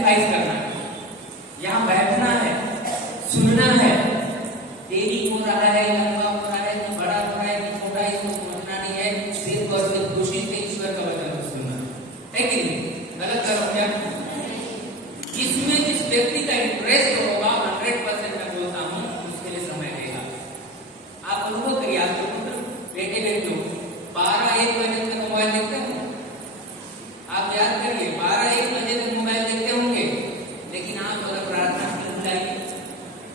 Sacrifice करना है, यहाँ बैठना है, सुनना है, देरी हो रहा है, लंबा हो रहा है, कि बड़ा हो रहा है, कि छोटा, इसको समझना नहीं है, सिर्फ और सिर्फ खुशी से ईश्वर का वचन को सुनना है कि नहीं? गलत करो क्या? इसमें जिस व्यक्ति का इंटरेस्ट होगा 100% मैं बोलता हूँ उसके लिए समय देगा। आप अनुभव करिए, आपके पुत्र बेटे बेटियों 12-1 बजे तक मोबाइल देखते हैं, आप याद करिए 12-1 बजे तक मोबाइल देखते होंगे, लेकिन आप अगर प्रार्थना में बुलाइए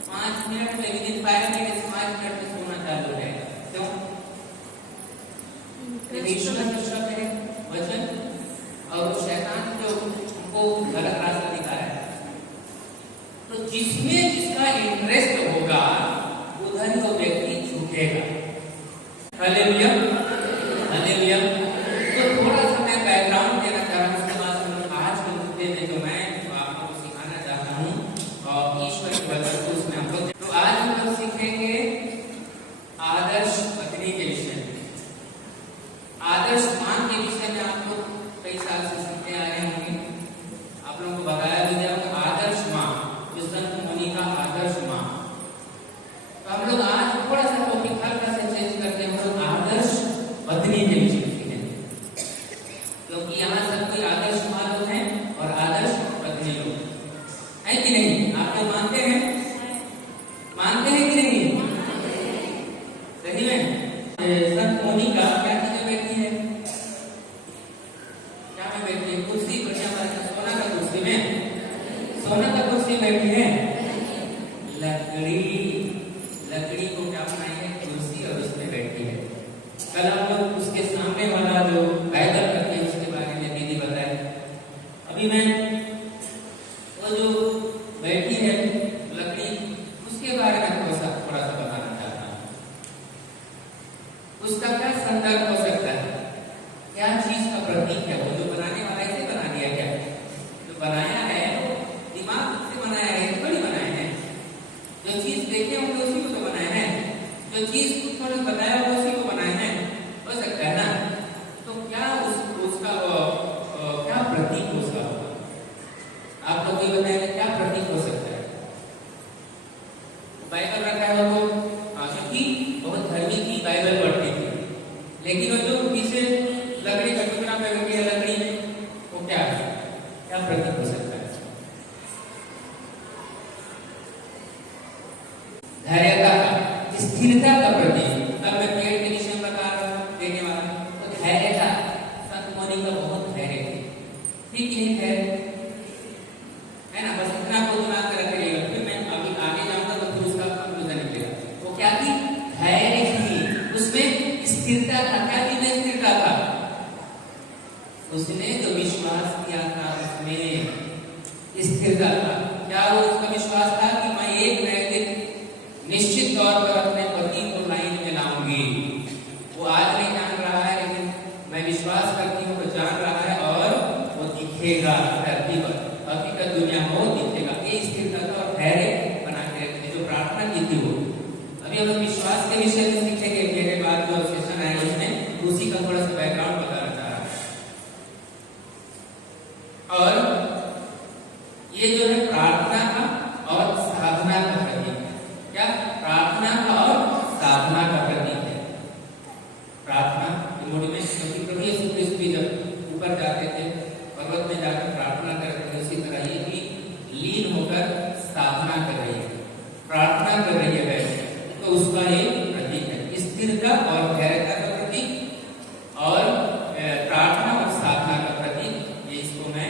5 मिनट में, विदिन 5 मिनट 5 मिनट में सोना चालू हो जाएगा। क्यों? ईश्वर का शब्द है, वचन, और शैतान जो हमको गलत रास्ता दिखा रहा है। तो जिसमें जिसका इंटरेस्ट होगा उधर वो व्यक्ति झुकेगा। Hallelujah, hallelujah. तो थोड़ा सा मैं बैकग्राउंड देना चाह रहा हूँ, उसके बाद आज के मुद्दे में जो मैं आपको सिखाना चाहता हूँ और ईश्वर के वचन को उसमें हम लोग, तो आज हम लोग सीखेंगे आदर्श पत्नी के विषय में। आदर्श मान के विषय में आप लोग कई साल से सीखते आ रहे होंगे, आप लोगों को बताया भी जाएगा। आदर्श माँ, जो संत मुनि का आदर्श माँ। तो हम लोग आज थोड़ा सा टॉपिक हल्का से चेंज करके हम लोग आदर्श पत्नी के विषय में सीखेंगे, क्योंकि यहाँ सब कोई आदर्श माँ लोग हैं और आदर्श पत्नी लोग है कि नहीं? आप लोग मानते हैं? मानते हैं कि नहीं? सही में संत मुनि का क्या चीजें बैठी है? क्या में बैठी है? कुर्सी, बढ़िया बात है, सोना का कुर्सी में, सोना का कुर्सी बैठी है। लकड़ी को क्या बनाई है? कुर्सी, और उसमें बैठी है। कल हम लोग उसके सामने वाला जो बाइबल करते हैं उसके बारे में दीदी बताए। अभी मैं वो जो बैठी है लकड़ी, उसके बारे में थोड़ा सा बताना चाहता हूँ। उसका क्या संदर्भ हो सकता है? क्या चीज का प्रतीक है? वो जो बनाने वाला ऐसे बना दिया क्या? जो बनाया है दिमाग से बनाया है, थोड़ी बनाया है। जो चीज देखे होंगे उसी को तो बनाया है, जो चीज कुछ बताया होगा उसी को बनाया है, हो सकता है ना? तो क्या उसका क्या प्रतीक उसका होगा? आप लोग ये बताएंगे क्या प्रतीक हो सकता है? बाइबल रखा है वो, क्योंकि बहुत धर्मी थी, बाइबल पढ़ती थी, लेकिन वो जो पीछे लकड़ी का टुकड़ा पे गया लकड़ी में, वो क्या है? क्या प्रतीक हो सकता है? धैर्यता का, स्थिरता का प्रतीक। अब मैं पेड़ के विषय में बता रहा हूँ देने वाला, तो धैर्यता, संत मुनि का बहुत धैर्य थे, ठीक ही नहीं धैर्य है ना? बस इतना को दिमाग में रखिएगा, फिर मैं अभी आगे जाऊंगा तो फिर उसका कंक्लूजन निकलेगा। वो क्या थी? धैर्य थी, उसमें स्थिरता था। क्या थी में स्थिरता था? उसने जो विश्वास किया था उसमें स्थिरता था। क्या वो उसका विश्वास था कि मैं एक न एक दिन निश्चित तौर पर अपने पति को लाइन में लाऊंगी? वो आज नहीं जान रहा है, लेकिन मैं विश्वास करती हूँ तो जान रहा है, और वो दिखेगा धरती पर, हकीकत दुनिया में वो दिखेगा। ये स्थिरता था और धैर्य बना के रखते जो प्रार्थना की थी वो। अभी हम विश्वास के विषय में सीखेंगे, मेरे बाद जो सेशन है उसमें उसी का थोड़ा सा बैकग्राउंड बताना चाह रहा हूँ। और ये जो है प्रार्थना का और साधना का प्रतीक है। क्या? प्रार्थना का और साधना का प्रतीक है। प्रार्थना में प्रभु यीशु क्रिस्त भी जब ऊपर जाते थे, पर्वत में जाकर प्रार्थना करते थे, उसी तरह ये भी लीन होकर साधना कर रही है, प्रार्थना कर रही है, तो उसका एक प्रतीक है स्थिरता और धैर्यता का प्रतीक, और प्रार्थना और साधना का प्रतीक। ये इसको मैं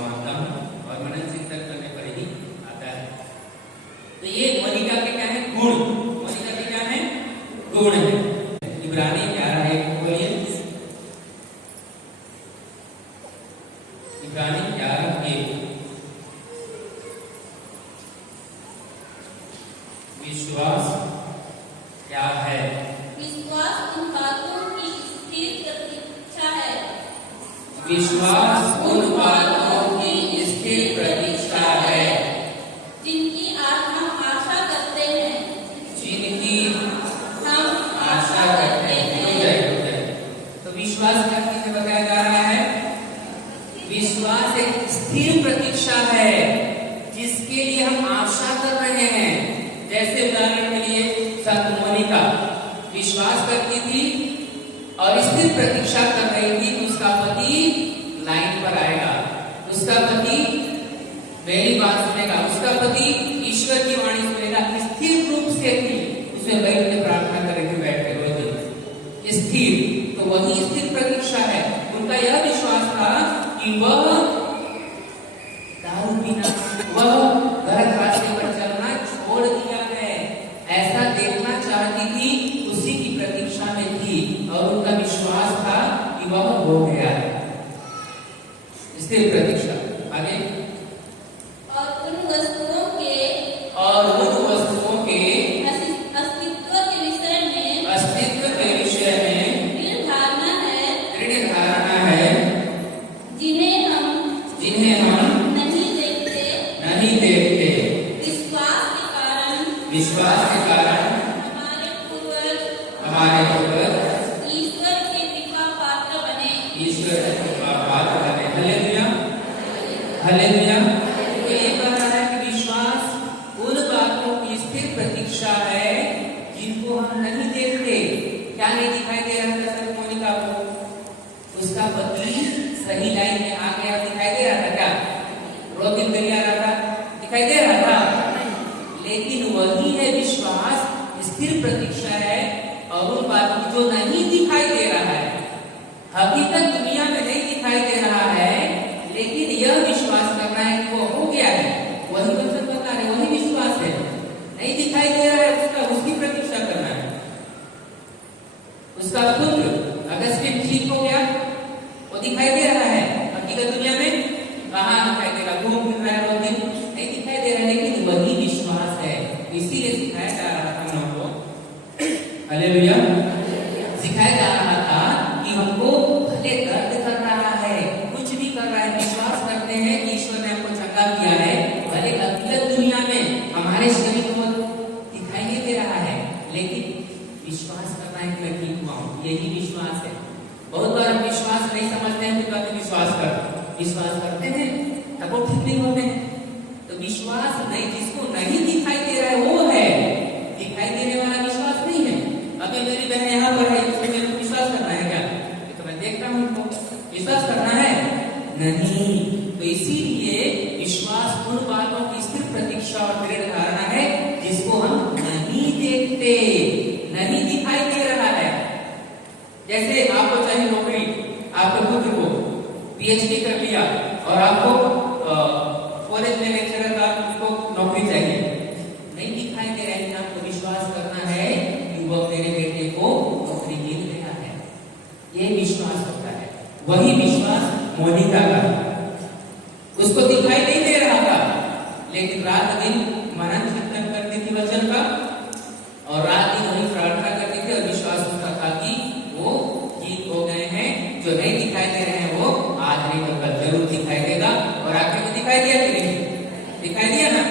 मानता हूँ और मनन चिंतन करने पर ही आता है। तो ये मोनिका के क्या है? गुण। मोनिका के क्या है? गुण है। इब्रानी 11:1 बोलिए। इब्रानी 11:1। विश्वास क्या है? विश्वास उन बातों की स्थिर प्रतीक्षा है। विश्वास उन बातों की स्थिर प्रतीक्षा है जिनकी आत्मा आशा करते हैं, जिनकी हम आशा करते हैं। तो विश्वास क्या चीज बताया जा रहा है? विश्वास एक स्थिर प्रतीक्षा है जिसके लिए हम आशा कर रहे हैं। जैसे उदाहरण के लिए संत मोनिका विश्वास करती थी और स्थिर प्रतीक्षा कर रही थी कि उसका पति लाइन पर आएगा, उसका पति मेरी बात सुनेगा, उसका पति ईश्वर की वाणी सुनेगा। स्थिर रूप से थी, उसमें बैठ के प्रार्थना कर रही थी, बैठ के रोज स्थिर। तो वही स्थिर प्रतीक्षा है। उनका यह विश्वास था कि वह दारू पीना, वह गलत रास्ते पर चलना छोड़ दिया है, ऐसा देखना चाहती थी, उसी की प्रतीक्षा में थी और उनका विश्वास था कि वह हो गया है। स्थिर प्रतीक्षा। आगे और उन वस्तुओं के अस्तित्व के विषय में दृढ़ धारणा है, जिन्हें हम नहीं देखते। विश्वास के कारण हमारे पूर्वज ईश्वर के कृपा पात्र बने। हालेलुया। तो ये कह रहा है कि विश्वास उन बातों की स्थिर प्रतीक्षा है जिनको हम नहीं देखते। क्या नहीं दिखाई दे रहा था सर मोनिका को? उसका पति सही लाइन में आ गया, दिखाई दे रहा था क्या? रोज दिन आ रहा था, दिखाई दे रहा था। लेकिन वही है विश्वास, स्थिर प्रतीक्षा है और उन बातों की जो नहीं दिखाई दे रहा है, हकीकत दुनिया में नहीं दिखाई दे रहा है, लेकिन यह विश्वास करना है कि वो हो गया है, वही वचन बता रहे, वही विश्वास है। नहीं दिखाई दे रहा है उसकी प्रतीक्षा करना है। उसका पुत्र अगस्टिन ठीक हो गया, वो दिखाई दे रहा है, हकीकत दुनिया में कहाँ दिखाई देगा? घूम फिर रहा है, रोज दिन नहीं दिखाई दे रहा है, लेकिन वही विश्वास है। इसीलिए सिखाया जा रहा था हम लोगों को, हालेलुया, सिखाया जा रहा था कि हमको भले दर्द कर रहा है, कुछ भी कर रहा है, विश्वास करते हैं कि ईश्वर ने हमको चंगा किया है, भले हकीकत दुनिया में हमारे शरीर को दिखाई नहीं दे रहा है, लेकिन विश्वास करना है कि मैं ठीक हुआ हूँ, यही विश्वास है। बहुत बार हम विश्वास नहीं समझते हैं, फिर कहते विश्वास करते हैं तब वो ठीक नहीं होते हैं। तो विश्वास नहीं, जिसको नहीं दिखाई दे रहा है वो है, दिखाई देने वाला विश्वास नहीं है। अभी मेरी बहन यहाँ पर है, इसमें मेरे को विश्वास करना है क्या? तो मैं देख रहा हूँ, उनको विश्वास करना है नहीं। तो इसीलिए विश्वास उन बातों की स्थिर प्रतीक्षा और दृढ़ धारणा है जिसको हम नहीं देखते, नहीं दिखाई दे रहा है। जैसे आपको चाहिए नौकरी, आपके पुत्र को पीएचडी कर लिया और आपको कॉलेज में लेक्चरर का उसको नौकरी चाहिए, नहीं दिखाई दे रहा है, आपको विश्वास करना है कि वह मेरे बेटे को नौकरी मिल गया है, ये विश्वास होता है। वही विश्वास मोनिका का, उसको दिखाई नहीं दे रहा था, लेकिन रात दिन मनन चिंतन करती थी वचन का और रात दिन वही प्रार्थना करती थी और विश्वास उसका था कि वो ठीक हो गए हैं। जो नहीं दिखाई दे रहे हैं वो आज नहीं तो कल जरूर दिखाई देगा, और आखिर में दिखाई दिया कि नहीं? दिखाई दिया ना,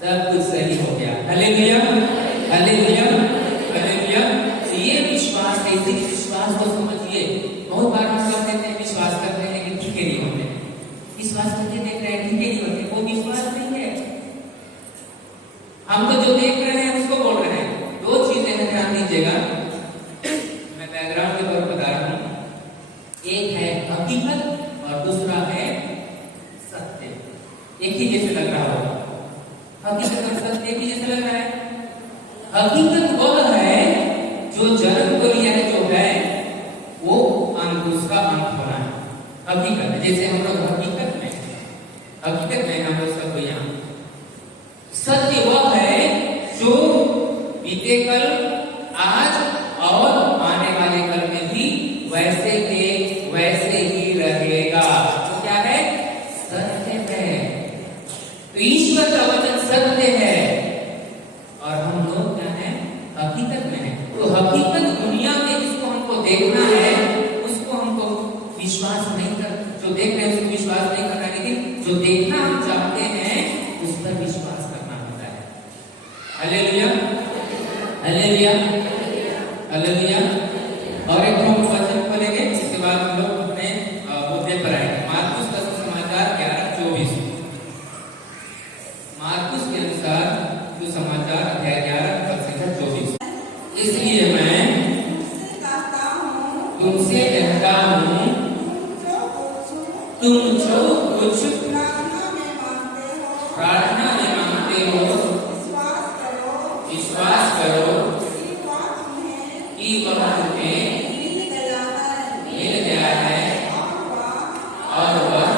सब कुछ सही हो गया। Hallelujah, hallelujah, hallelujah. ये विश्वास है, इसी विश्वास को समझिए। बहुत बार हम लोग कहते हैं विश्वास करते हैं लेकिन ठीक नहीं होते, विश्वास करके देख रहे हैं ठीक नहीं होते, वो विश्वास नहीं है। हम तो जो देख रहे हैं उसको बोल रहे हैं। दो चीजें हैं, ध्यान दीजिएगा, मैं बैकग्राउंड के तौर पर बता रहा हूं। एक है हकीकत और दूसरा है सत्य। एक ही जैसे लग रहा होगा, हकीकत और सत्य एक ही जैसे लग रहा है। हकीकत वह है जो जन्म को लिया है, जो है वो अंत, उसका अंत होना है हकीकत है। जैसे हम लोग हकीकत में हम लोग सब यहाँ। सत्य वह है जो बीते कल, आज और आने वाले कल में भी वैसे के वैसे ही रहेगा। तो क्या है? सत्य है। तो ईश्वर का वचन सत्य है और हम लोग क्या है? हकीकत में है। तो हकीकत दुनिया में जिसको हमको देखना है उसको हमको विश्वास नहीं कर, जो देख रहे हैं उसको विश्वास नहीं करना, लेकिन जो देखना हम चाहते हैं उस पर विश्वास करना होता है। Hallelujah, hallelujah, hallelujah. और एक हम वचन खोलेंगे, इसके बाद हम लोग अपने मुद्दे पर आएंगे। तुमसे कहता हूँ, तुम जो कुछ प्रार्थना में मांगते हो, विश्वास करो कि वह तुम्हें मिल गया है और वह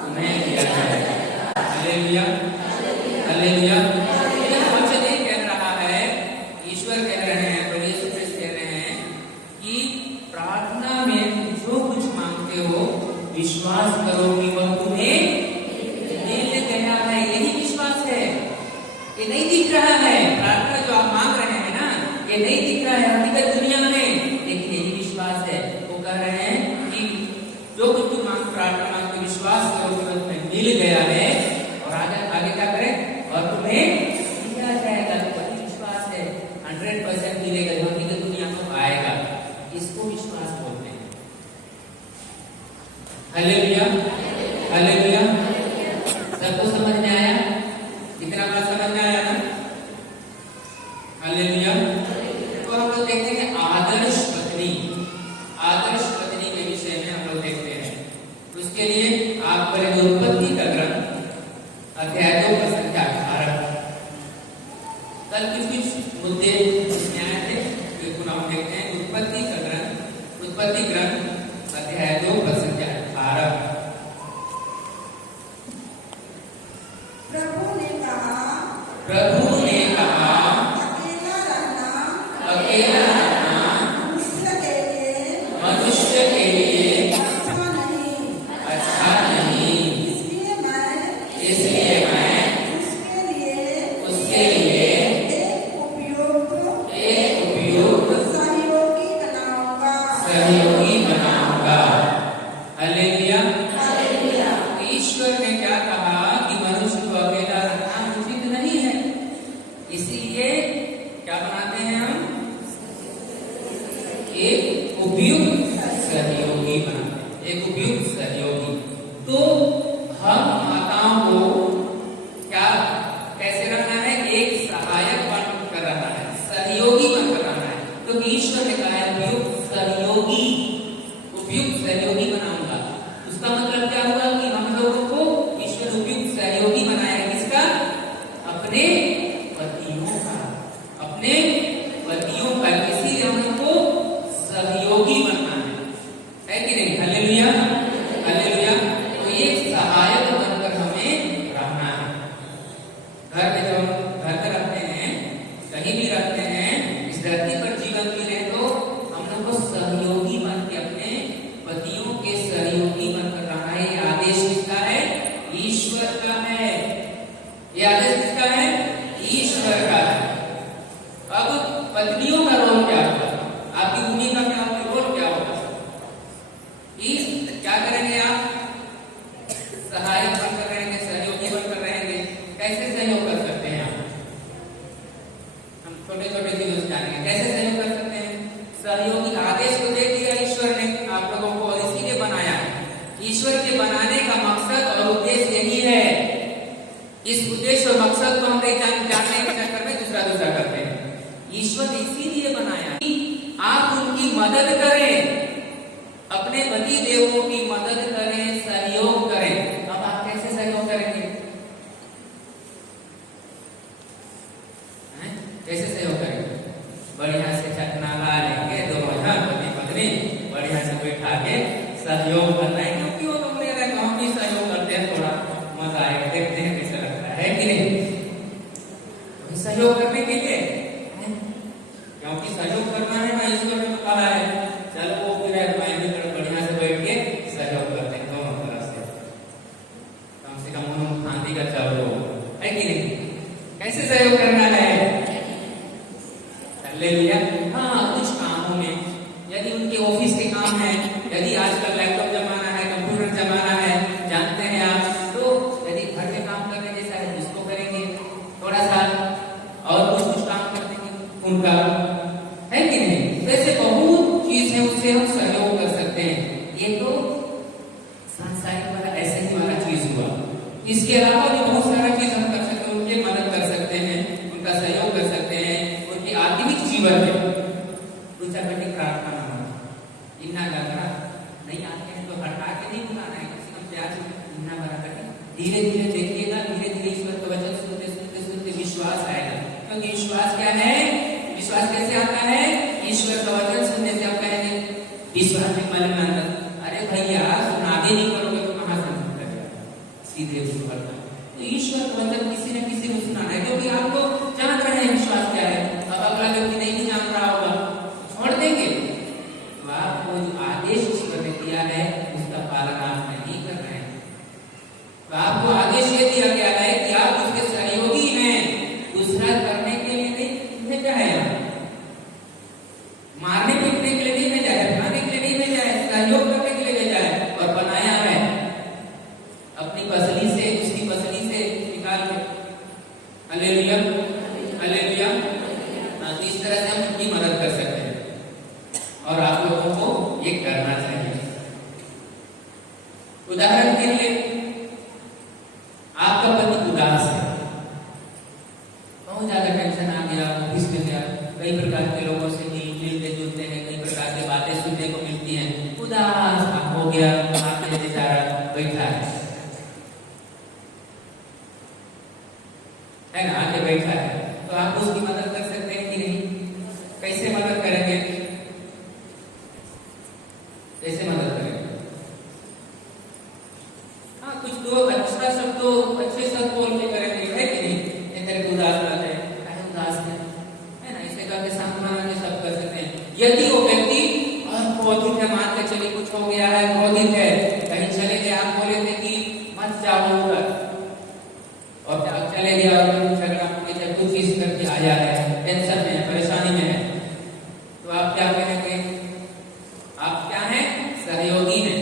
तुम्हें दिया जाएगा। Hallelujah, hallelujah. यह वचन ये कह रहा है, ईश्वर कह रहे हैं, प्रभु यीशु क्रिस्त कह रहे हैं कि प्रार्थना में जो कुछ मांगते हो, विश्वास करो कि वह तुम्हें मिल गया है। यही विश्वास है। ये नहीं दिख रहा है, प्रार्थना जो आप मांग रहे हैं ना, ये नहीं दिख रहा है हकीकत दुनिया में, लेकिन यही विश्वास है। वो कह रहे हैं कि जो कुछ तुम प्रार्थना मांगते विश्वास करो कि वह तुम्हें मिल गया है, और आगे आगे क्या करें, और तुम्हें दिया जाएगा। तो वही विश्वास है, 100% मिलेगा, जो हकीकत दुनिया में आएगा। इसको विश्वास बोलते हैं। Hallelujah, hallelujah. सबको समझ में आया? इतना बात समझ में आया ना? हालेलुया। तो हम लोग देखते हैं आदर्श पत्नी, आदर्श पत्नी के विषय में हम लोग देखते हैं। उसके लिए आप पढ़ेंगे उत्पत्ति का ग्रंथ अध्याय 2 का संख्या 18। कल कुछ मुद्दे उसमें आए थे, बिल्कुल हम देखते हैं उत्पत्ति का ग्रंथ, उत्पत्ति ग्रंथ अध्याय 2 का संख्या 18। प्रभु ने कहा अकेला रहना मनुष्य के लिए अच्छा नहीं, इसलिए मैं उसके लिए एक उपयुक्त सहयोगी बनाऊंगा। हालेलुया। ईश्वर ने क्या कहा कि मनुष्य को अकेला रहना उचित नहीं है, इसीलिए क्या बनाते हैं हम, एक उपयुक्त सहयोगी बनाते हैं, एक उपयुक्त सहयोगी। तो हम माताओं को क्या कैसे रखना है, एक सहायक बनकर रखना है, सहयोगी बनकर रखना है। तो ईश्वर ने कहा है उपयुक्त सहयोगी, उपयुक्त सहयोगी बनाऊंगा। उसका मतलब क्या हुआ कि हम लोगों को ईश्वर उपयुक्त सहयोगी बनाया। किसका? अपने पतियों का, अपने पतियों का। इसीलिए हम लोग को सहयोगी बनना है कि नहीं? Hallelujah, hallelujah. तो ये सहायक बनकर हमें रहना है। घर में जो हम घर में रहते हैं, कहीं भी रहते हैं, इस धरती पर जीवन जी रहे, तो हम लोग को सहयोगी बन के अपने पतियों के सहयोगी बनकर रहना है। ये आदेश किसका है? ईश्वर का है। ये आदेश किसका है? ईश्वर का है। अब पत्नियों का रोल क्या होगा? आपकी भूमिका में आपका रोल क्या होगा? क्या करेंगे आप? सहायक बनकर रहेंगे, सहयोगी बनकर रहेंगे। कैसे सहयोग कर सकते हैं आप? हम छोटे छोटे चीजों से जानेंगे कैसे सहयोग कर सकते हैं। सहयोगी आदेश को दे दिया ईश्वर ने आप लोगों को, और इसीलिए बनाया है। ईश्वर के बनाने का मकसद और उद्देश्य यही है। इस उद्देश्य और मकसद को हम नहीं जानने के चक्कर में दूसरा करते हैं। ईश्वर ने इसीलिए बनाया कि आप उनकी मदद करें, अपने पति देवों की मदद करें, सहयोग करें। अब आप कैसे सहयोग करेंगे? कैसे सहयोग करेंगे? बढ़िया से चटना ला लेंगे, दोनों पति पत्नी बढ़िया से बैठा के सहयोग करना है। क्योंकि वो लोग ले रहे हैं, हम भी सहयोग करते हैं, थोड़ा मजा आएगा, देखते हैं कैसा लगता है कि नहीं? सहयोग करने के लिए, क्योंकि सहयोग करना है ना, ईश्वर ने तो कहा है, चलो वो फिर मैं भी बढ़िया से बैठ के सहयोग करते हैं दोनों तरफ से, कम से कम हम शांति का चलो है कि नहीं? कैसे सहयोग करना है? हालेलुया। हाँ, कुछ कामों में, यदि उनके ऑफिस के काम है, यदि आजकल लैपटॉप जमाना है, कंप्यूटर जमाना है, जानते हैं आप, तो यदि घर के काम करने जैसा है उसको करेंगे थोड़ा सा, और कुछ काम कर देंगे उनका, है कि नहीं? वैसे बहुत चीज है, उससे हम सहयोग कर सकते हैं। ये तो सांसारिक वाला ऐसे ही वाला चीज हुआ। इसके अलावा भी बहुत सारा चीज हम कर सकते हैं, उनकी मदद कर सकते हैं, उनका सहयोग कर सकते हैं, उनकी आत्मिक जीवन में दूसरा बेटी प्रार्थना धीरे धीरे देखिएगा, धीरे धीरे ईश्वर का वचन सुनते सुनते सुनते विश्वास आएगा। क्योंकि विश्वास क्या है? विश्वास कैसे आता है? ईश्वर का वचन सुनने से आप कहेंगे, विश्वास में मन में आता, अरे भैया तुम आगे नहीं करोगे तो कहां से करेगा, सीधे ऊपर। तो ईश्वर का वचन किसी न किसी को सुनाना है, क्योंकि आप तो जान रहे हैं विश्वास क्या है। अब अगला व्यक्ति नहीं जान रहा होगा, छोड़ देंगे। तो आपको जो आदेश ईश्वर ने दिया है उसका पालन आप नहीं कर रहे हैं। तो आपको आदेश ये दिया गया है कि आप उसके सहयोगी हैं, दूसरा करने के लिए नहीं भेजा है, मारने पीटने के लिए नहीं भेजा है, बनाने के लिए नहीं भेजा है, सहयोग करने के लिए भेजा है। और बनाया है अपनी पसली से, उसकी पसली से निकाल के। Hallelujah, hallelujah. तो इस तरह से हम उनकी मदद कर सकते हैं और आप लोगों को ये करना चाहिए। उदाहरण के लिए आपका पति उदास है, बहुत ज्यादा टेंशन आ गया, ऑफिस में गया, कई प्रकार के लोगों से मिलते जुलते हैं, कई प्रकार की बातें सुनने को मिलती हैं, उदास हो गया, आपने बेचारा बैठा है ना, आके बैठा है। तो आप उसकी मदद कर सकते हैं कि नहीं? कैसे मदद करेंगे? कैसे मदद करेंगे? हाँ, कुछ तो अच्छा शब्द, अच्छे शब्द बोल के करेंगे, है कि नहीं? तेरे उदास रहते हैं, उदास है ना, ऐसे करके सांत्वना के सब कर सकते हैं। यदि वो व्यक्ति क्रोधित है, मान के चलिए कुछ हो गया है, क्रोधित है, कहीं चले गए, आप बोले थे कि मत जाओ ऊपर, और चले गया और झगड़ा कुछ चीज करके आ जा रहे हैं, टेंशन में, परेशानी में है, तो आप क्या कहेंगे? आप क्या हैं? सहयोगी हैं,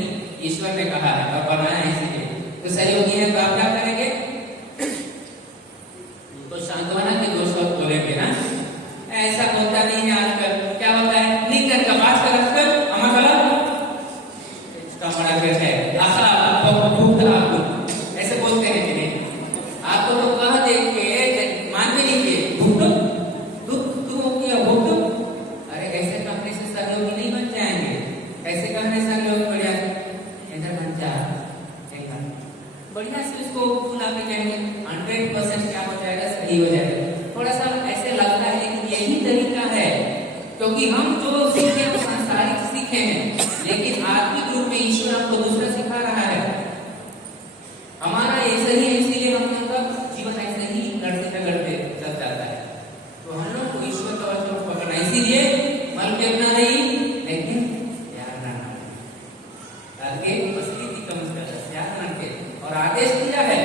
ईश्वर ने कहा है और बनाया है इसीलिए। तो सहयोगी है तो आप क्या करेंगे? तो सांत्वना के दो शब्द बोलेंगे ना। ऐसा होता नहीं है आजकल, क्या होता है? निकल का बात कर रखकर अमकला इसका बड़ा पेट है, आशा ऐसे बोलते हैं कि नहीं? आपको तो कहा देख के मान भी नहीं किए, दुख तुम हो गया, अरे ऐसे कहने से सहयोगी नहीं बन जाएंगे, ऐसे कहने से सहयोगी बढ़िया इधर बन जा, बढ़िया से उसको बुला के कहेंगे 100% क्या हो जाएगा, सही हो जाएगा। थोड़ा सा ऐसे लगता है लेकिन यही तरीका है, क्योंकि हम जो सीखे वो सांसारिक सीखे हैं, लेकिन आत्मिक रूप में ईश्वर हमको दूसरा सिखा रहा है। हमारा ऐसा ही है, इसीलिए हम लोग का जीवन ऐसे ही लड़ते झगड़ते चल जाता है। तो हम लोग को ईश्वर का वचन पकड़ना, इसीलिए मल के अपना नहीं, लेकिन प्यार रहना, ताकि उपस्थिति कम कर प्यार रख के। और आदेश दिया है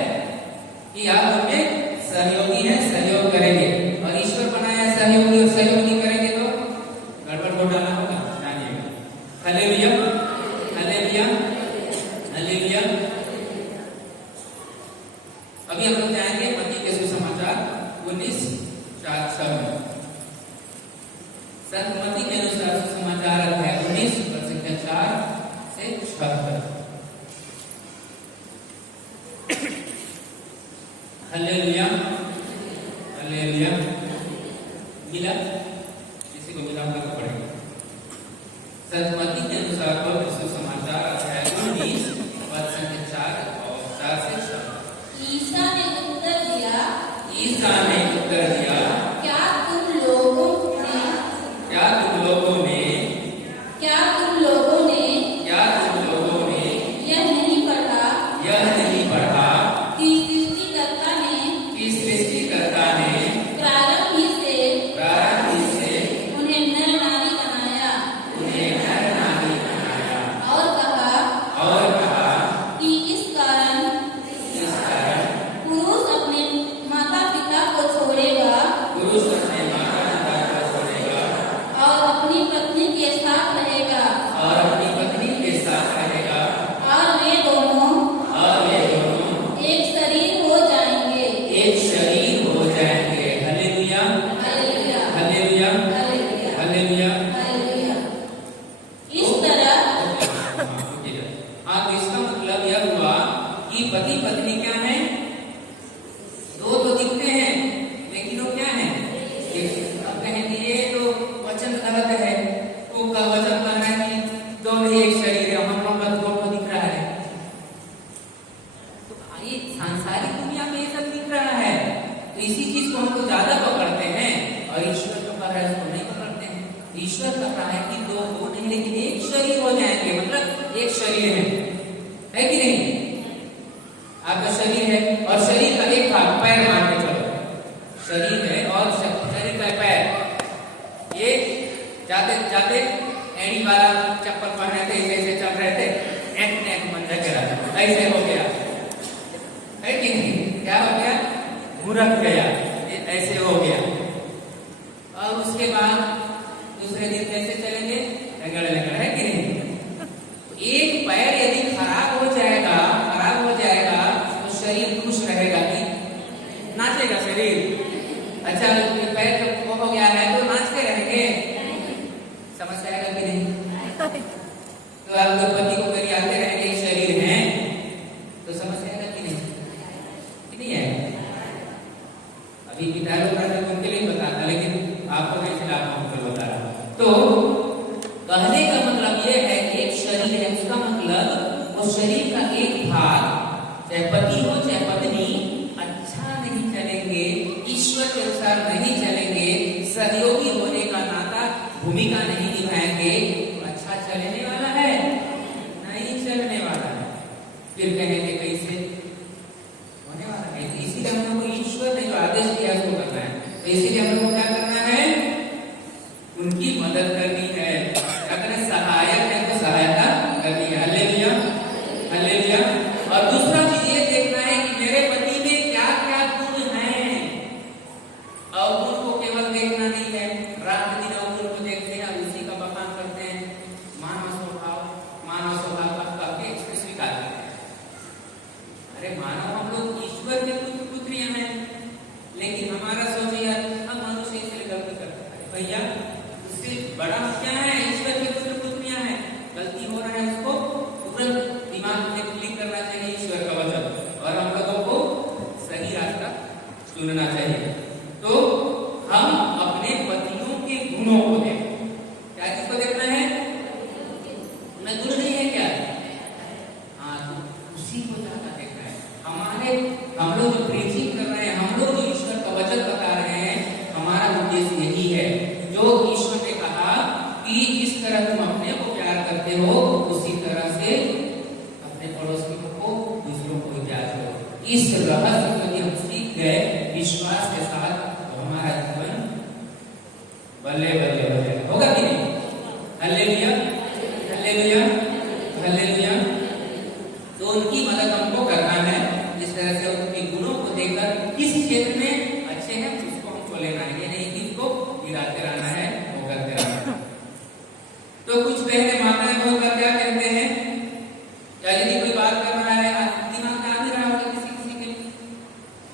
कि आप उनमें सहयोगी हैं, सहयोग करेंगे, और ईश्वर बनाया सहयोगी, और सहयोग नहीं करेंगे तो गड़बड़ हो डालना होगा, जानिएगा। Hallelujah, hallelujah, hallelujah. अभी हम लोग जाएंगे मत्ती के सुसमाचार 19:4 में। संत मत्ती के अनुसार सुसमाचार अध्याय 19 वर्ष 4 से 6 तक। Hallelujah, hallelujah. मिला? किसी को मिला होगा तो पढ़ेगा। संत मत्ती के अनुसार पवित्र सुसमाचार अध्याय 19 वर्ष 4 और 4 से 6। ईसा ने उत्तर दिया, क्या तुम लोगों ने यह नहीं पढ़ा कि कि शरीर हो जाएंगे, मतलब एक शरीर है कि नहीं? आपका शरीर है और शरीर का एक भाग पैर मान के चलो, शरीर है और शरीर का पैर, ये जाते जाते एड़ी वाला चप्पल पहने थे, ऐसे चल रहे थे, एक ने एक मंजा करा, ऐसे हो गया है कि नहीं? क्या हो गया? घुरक गया, ऐसे हो गया। और उसके बाद दूसरे दिन कैसे चलेंगे? रगड़ रगड़, है कि नहीं? एक पैर यदि खराब हो जाएगा तो शरीर खुश रहेगा कि नाचेगा शरीर? अच्छा, पैर जब वो हो गया है तो नाचते रहेंगे, समस्या आएगा कि नहीं? तो आप पति को कभी आते रहेंगे शरीर है तो समस्या आएगा कि नहीं है? अभी पिता लोग रहते तो उनके लिए बताता, लेकिन आपको नहीं सिला बता रहा। तो कहने का मतलब यह है कि एक शरीर है, उसका मतलब वो शरीर का एक भाग, चाहे पति हो चाहे पत्नी, अच्छा नहीं चलेंगे, ईश्वर के अनुसार नहीं चलेंगे, सहयोगी होने का नाता भूमिका नहीं निभाएंगे, अच्छा चलने वाला है? नहीं चलने वाला है। फिर कहेंगे कैसे होने वाला है? इसीलिए हम लोग को ईश्वर ने जो आदेश दिया उसको करना है। तो इसीलिए हम लोग को क्या करना है? उनकी मदद करनी है। अगर सहायक है तो सहायता करनी है। Hallelujah, hallelujah. और दूसरा चीज ये देखना है कि मेरे पति में क्या क्या गुण हैं, और उनको केवल देखना नहीं है, रात दिन और उनको देखते हैं, उसी का बखान करते हैं, मानव स्वभाव का करके स्वीकार करते हैं। अरे मानव हम लोग ईश्वर के पुत्रियां हैं, लेकिन हमारा सोचिए हम मनुष्य से गलती करते हैं। भैया उससे बड़ा क्या है? ईश्वर के पुत्रियां हैं, गलती हो रहा है उसको तुरंत दिमाग में क्लिक करना चाहिए ईश्वर का वचन, और हम लोगों को सही रास्ता चुनना चाहिए। तो हम अपने पतियों के गुणों को देखें। क्या किसको देखना है? उनमें गुण नहीं है क्या? हाँ, तो उसी को ज्यादा देखना है। हम लोग जो प्रीचिंग कर रहे हैं, हम लोग जो ईश्वर का वचन बता रहे हैं, हमारा उद्देश्य यही है। जो ईश्वर ने कहा कि जिस तरह तुम अपने को प्यार करते हो, उसी तरह से अपने पड़ोसियों को, दूसरों को प्यार करो। इस रहस्य को यदि हम सीख गए विश्वास के साथ, तो हमारा जीवन बल्ले बल्ले बल्ले होगा कि नहीं? Hallelujah, hallelujah, hallelujah. तो उनकी मदद हमको करना है, इस तरह से उनके गुणों को देखकर किस क्षेत्र में अच्छे हैं उसको हमको लेना है, ये नहीं कि उसको गिराते रहना है, वो करते रहना है। तो कुछ बहने माताएं बोलकर क्या कहते हैं, या यदि कोई बात कर रहा है, दिमाग में आ भी रहा होगा किसी के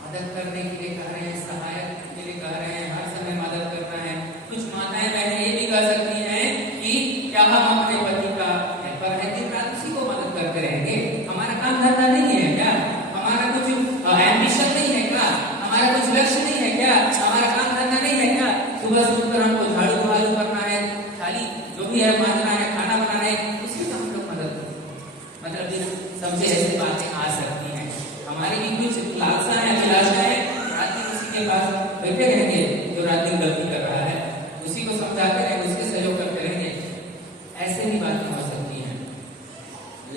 मदद करने के लिए कह रहे हैं, सहायक के लिए कह रहे हैं, हर समय मदद करना है। कुछ माताएं बहनें ये भी कह सकती हैं कि क्या हम अपने पति का हेल्पर है, दिन रात उसी को मदद करते रहेंगे? हमारा काम धंधा नहीं है क्या? हमारा कुछ एम्बिशन नहीं है क्या? हमारा कुछ लक्ष्य नहीं है क्या? हमारा काम धंधा नहीं है क्या? सुबह से उठकर हमको झाड़ू बहारू करना है, खाली जो भी है मांजना है, खाना बनाना है, उसी का हम लोग मदद करते। मतलब समझे, ऐसी बातें आ सकती हैं। हमारी भी कुछ लालसा है, अभिलाषा है, रात दिन उसी के पास बैठे रहेंगे जो रात दिन गलती कर रहा है, उसी को समझाते रहेंगे, उसके सहयोग करते रहेंगे, ऐसे भी बातें हो सकती हैं।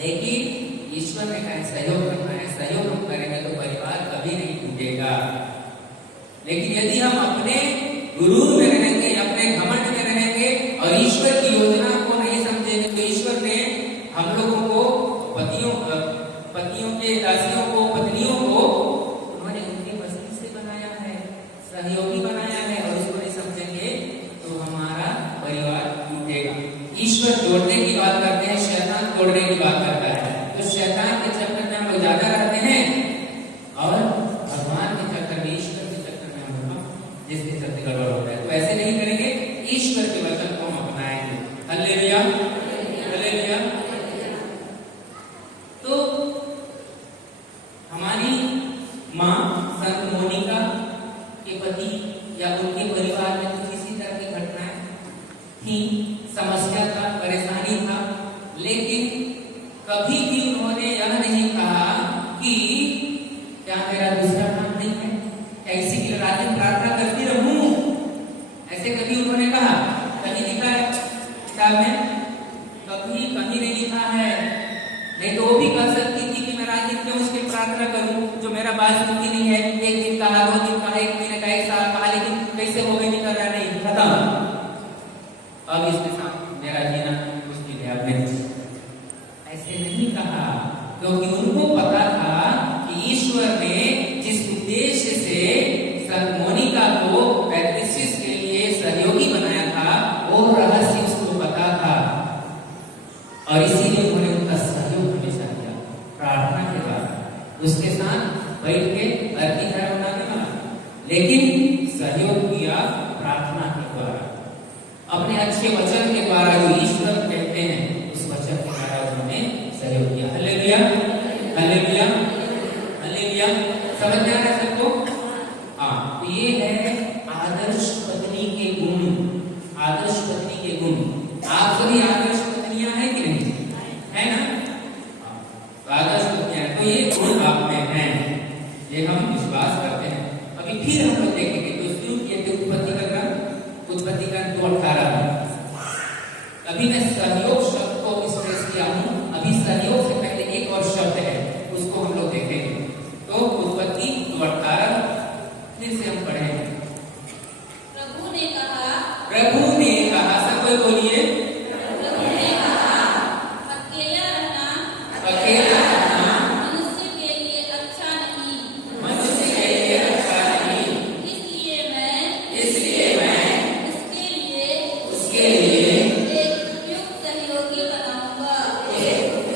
लेकिन ईश्वर ने कहा सहयोग करना है, सहयोग हम करेंगे तो परिवार कभी नहीं टूटेगा। लेकिन यदि हम अपने गुरु में रहेंगे, अपने घमंड में रहेंगे और ईश्वर की योजना को नहीं समझेंगे, तो ईश्वर ने हम लोगों को पतियों के दासियों को, पत्नियों को उन्होंने उनकी पसंद से बनाया है, सहयोगी बनाया है, और इसको नहीं समझेंगे तो हमारा परिवार टूटेगा। ईश्वर जोड़ने की बात करते हैं, शैतान तोड़ने की बात करता है। तो शैतान के चक्कर में हम लोग ज्यादा रहते हैं, और भगवान के चक्कर में, ईश्वर के चक्कर में हम लोग जिसके चक्कर गड़बड़ होता है। तो ऐसे नहीं करेंगे, ईश्वर के वचन को हम अपनाएंगे। Hallelujah, hallelujah. तो हमारी माँ संत मोनिका के पति या उनके परिवार में कुछ इसी तरह की घटनाएं थी, समस्या था, परेशानी था, लेकिन कभी भी उन्होंने यह नहीं कहा कि क्या मेरा दूसरा काम नहीं है, क्या इसी के लिए रात दिन प्रार्थना करती रहूं? ऐसे कभी उन्होंने कहा? कभी लिखा है किताब में? कभी कहीं नहीं लिखा है। नहीं तो वो भी कह सकती थी कि मैं रात दिन क्यों उसकी प्रार्थना करूं जो मेरा बात सुनती नहीं है। एक दिन कहा, 2 दिन कहा, 1 महीने का, 1 साल कहा, लेकिन कैसे हो गई नहीं कर रहा, नहीं खत्म। अब इसके साथ मेरा जीना मुश्किल है। आपने ऐसे नहीं कहा क्योंकि उनको पता था कि ईश्वर ने जिस उद्देश्य से संत मोनिका को पैट्रिसिस के लिए सहयोगी बनाया था वो रहस्य उसको पता था और इसीलिए उन्होंने उनका सहयोग हमेशा किया प्रार्थना के बाद। उसके साथ बैठ के अर्की धारा बनाने वाला, लेकिन सहयोग किया प्रार्थना के द्वारा, अपने अच्छे वचन के द्वारा जो ईश्वर कहते हैं उस वचन के द्वारा उन्होंने सहयोग किया। Hallelujah, hallelujah, hallelujah. समझ में आ रहा है सबको? हाँ, तो ये है आदर्श पत्नी के गुण। आदर्श पत्नी के गुण, आप सभी आदर्श पत्नियां हैं कि नहीं? है ना? तो आदर्श पत्नियां, तो ये गुण आप में हैं, ये हम विश्वास करते हैं। अभी फिर हम लोग देखेंगे तो शुरू किए थे उत्पत्ति का 2:18 में। अभी मैं सहयोग शब्द को स्ट्रेस किया हूं। अभी सहयोग से पहले एक और शब्द है, उसको हम लोग देखेंगे। तो उत्पत्ति 2:18 फिर से हम पढ़ेंगे। प्रभु ने कहा, प्रभु ने कहा, सब कोई बोलिए, प्रभु ने कहा, अकेला रहना मनुष्य के लिए अच्छा नहीं, मनुष्य के लिए अच्छा नहीं, इसलिए मैं उसके लिए एक उपयुक्त सहयोगी बनाऊंगा।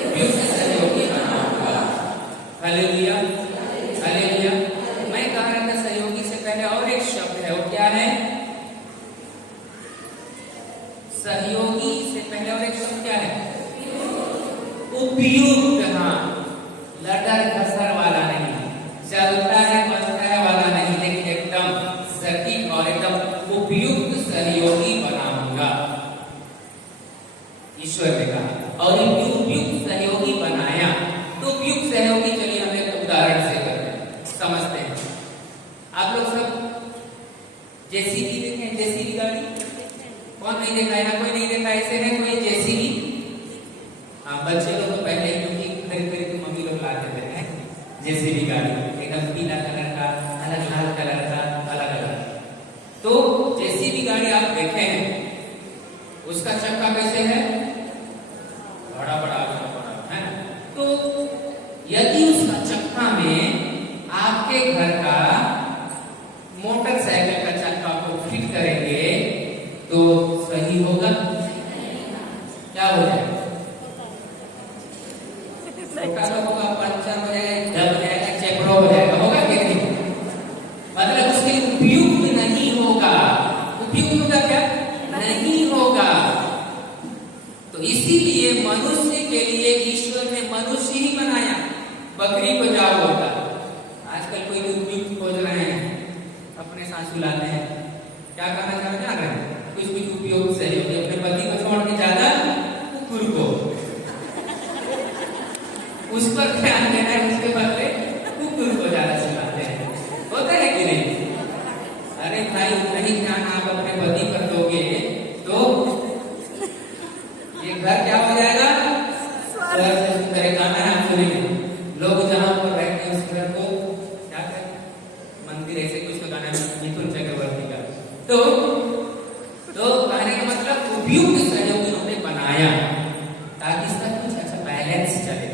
उपयुक्त सहयोगी बनाऊंगा। Hallelujah, hallelujah. मैं कह रहा था सहयोगी से पहले और एक शब्द है, वो क्या है? सहयोगी से पहले और एक शब्द क्या है? उपयुक्त। हाँ, लड़र घसर वाला नहीं, चलता है बनता है वाला नहीं, लेकिन एकदम सटीक और एकदम उपयुक्त सहयोगी बनाऊंगा, ईश्वर ने कहा। और उपयुक्त सहयोगी बनाया। तो उपयुक्त सहयोगी, चलिए हम एक उदाहरण से करते हैं, समझते हैं। आप लोग सब जेसीबी देखें? जेसीबी गाड़ी कौन नहीं देखा है? ना कोई नहीं देखा? ऐसे है कोई जेसीबी? हाँ, बच्चे लोग तो पहले ही क्योंकि खरीद खरीद के मम्मी लोग लाते थे जेसीबी गाड़ी, एकदम पीला कलर का, अलग लाल कलर का, अलग अलग। तो जेसीबी गाड़ी आप देखे हैं, उसका चक्का कैसे है? बड़ा बड़ा है। तो यदि उसका चक्का में आपके घर का मोटरसाइकिल का चक्का को फिट करेंगे तो सही होगा? क्या हो जाएगा? छोटा सा होगा, पंचर हो जाएगा, दब जाएगा, चेपड़ो हो जाएगा, होगा कि नहीं? मतलब उसके उपयुक्त नहीं होगा। उपयुक्त होगा क्या? नहीं होगा। तो इसीलिए मनुष्य के लिए ईश्वर ने मनुष्य ही बनाया। बकरी को जाओ होता, आजकल कोई उपयुक्त खोज रहे हैं, अपने साथ सुलाते हैं। क्या करना चाह रहे हैं? कुछ उपयोग सहयोगी, अपने पति को छोड़ के ज्यादा कुकुर को, उस पर ध्यान देना है, उसके बदले कुकुर को ज्यादा सुलाते हैं। होता है कि नहीं? अरे भाई, नहीं ध्यान आप अपने पति पर दोगे तो ये घर क्या हो जाएगा? स्वर्ग से सुंदर गाना है, आप सुनेंगे। लोग जहां पर रहते हैं उस घर को क्या कहते हैं? मंदिर, ऐसे कुछ तो गाना है मिथुन चक्रवर्ती का। तो कहने का मतलब उपयुक्त सहयोगी उन्होंने बनाया ताकि सब कुछ अच्छा बैलेंस चले,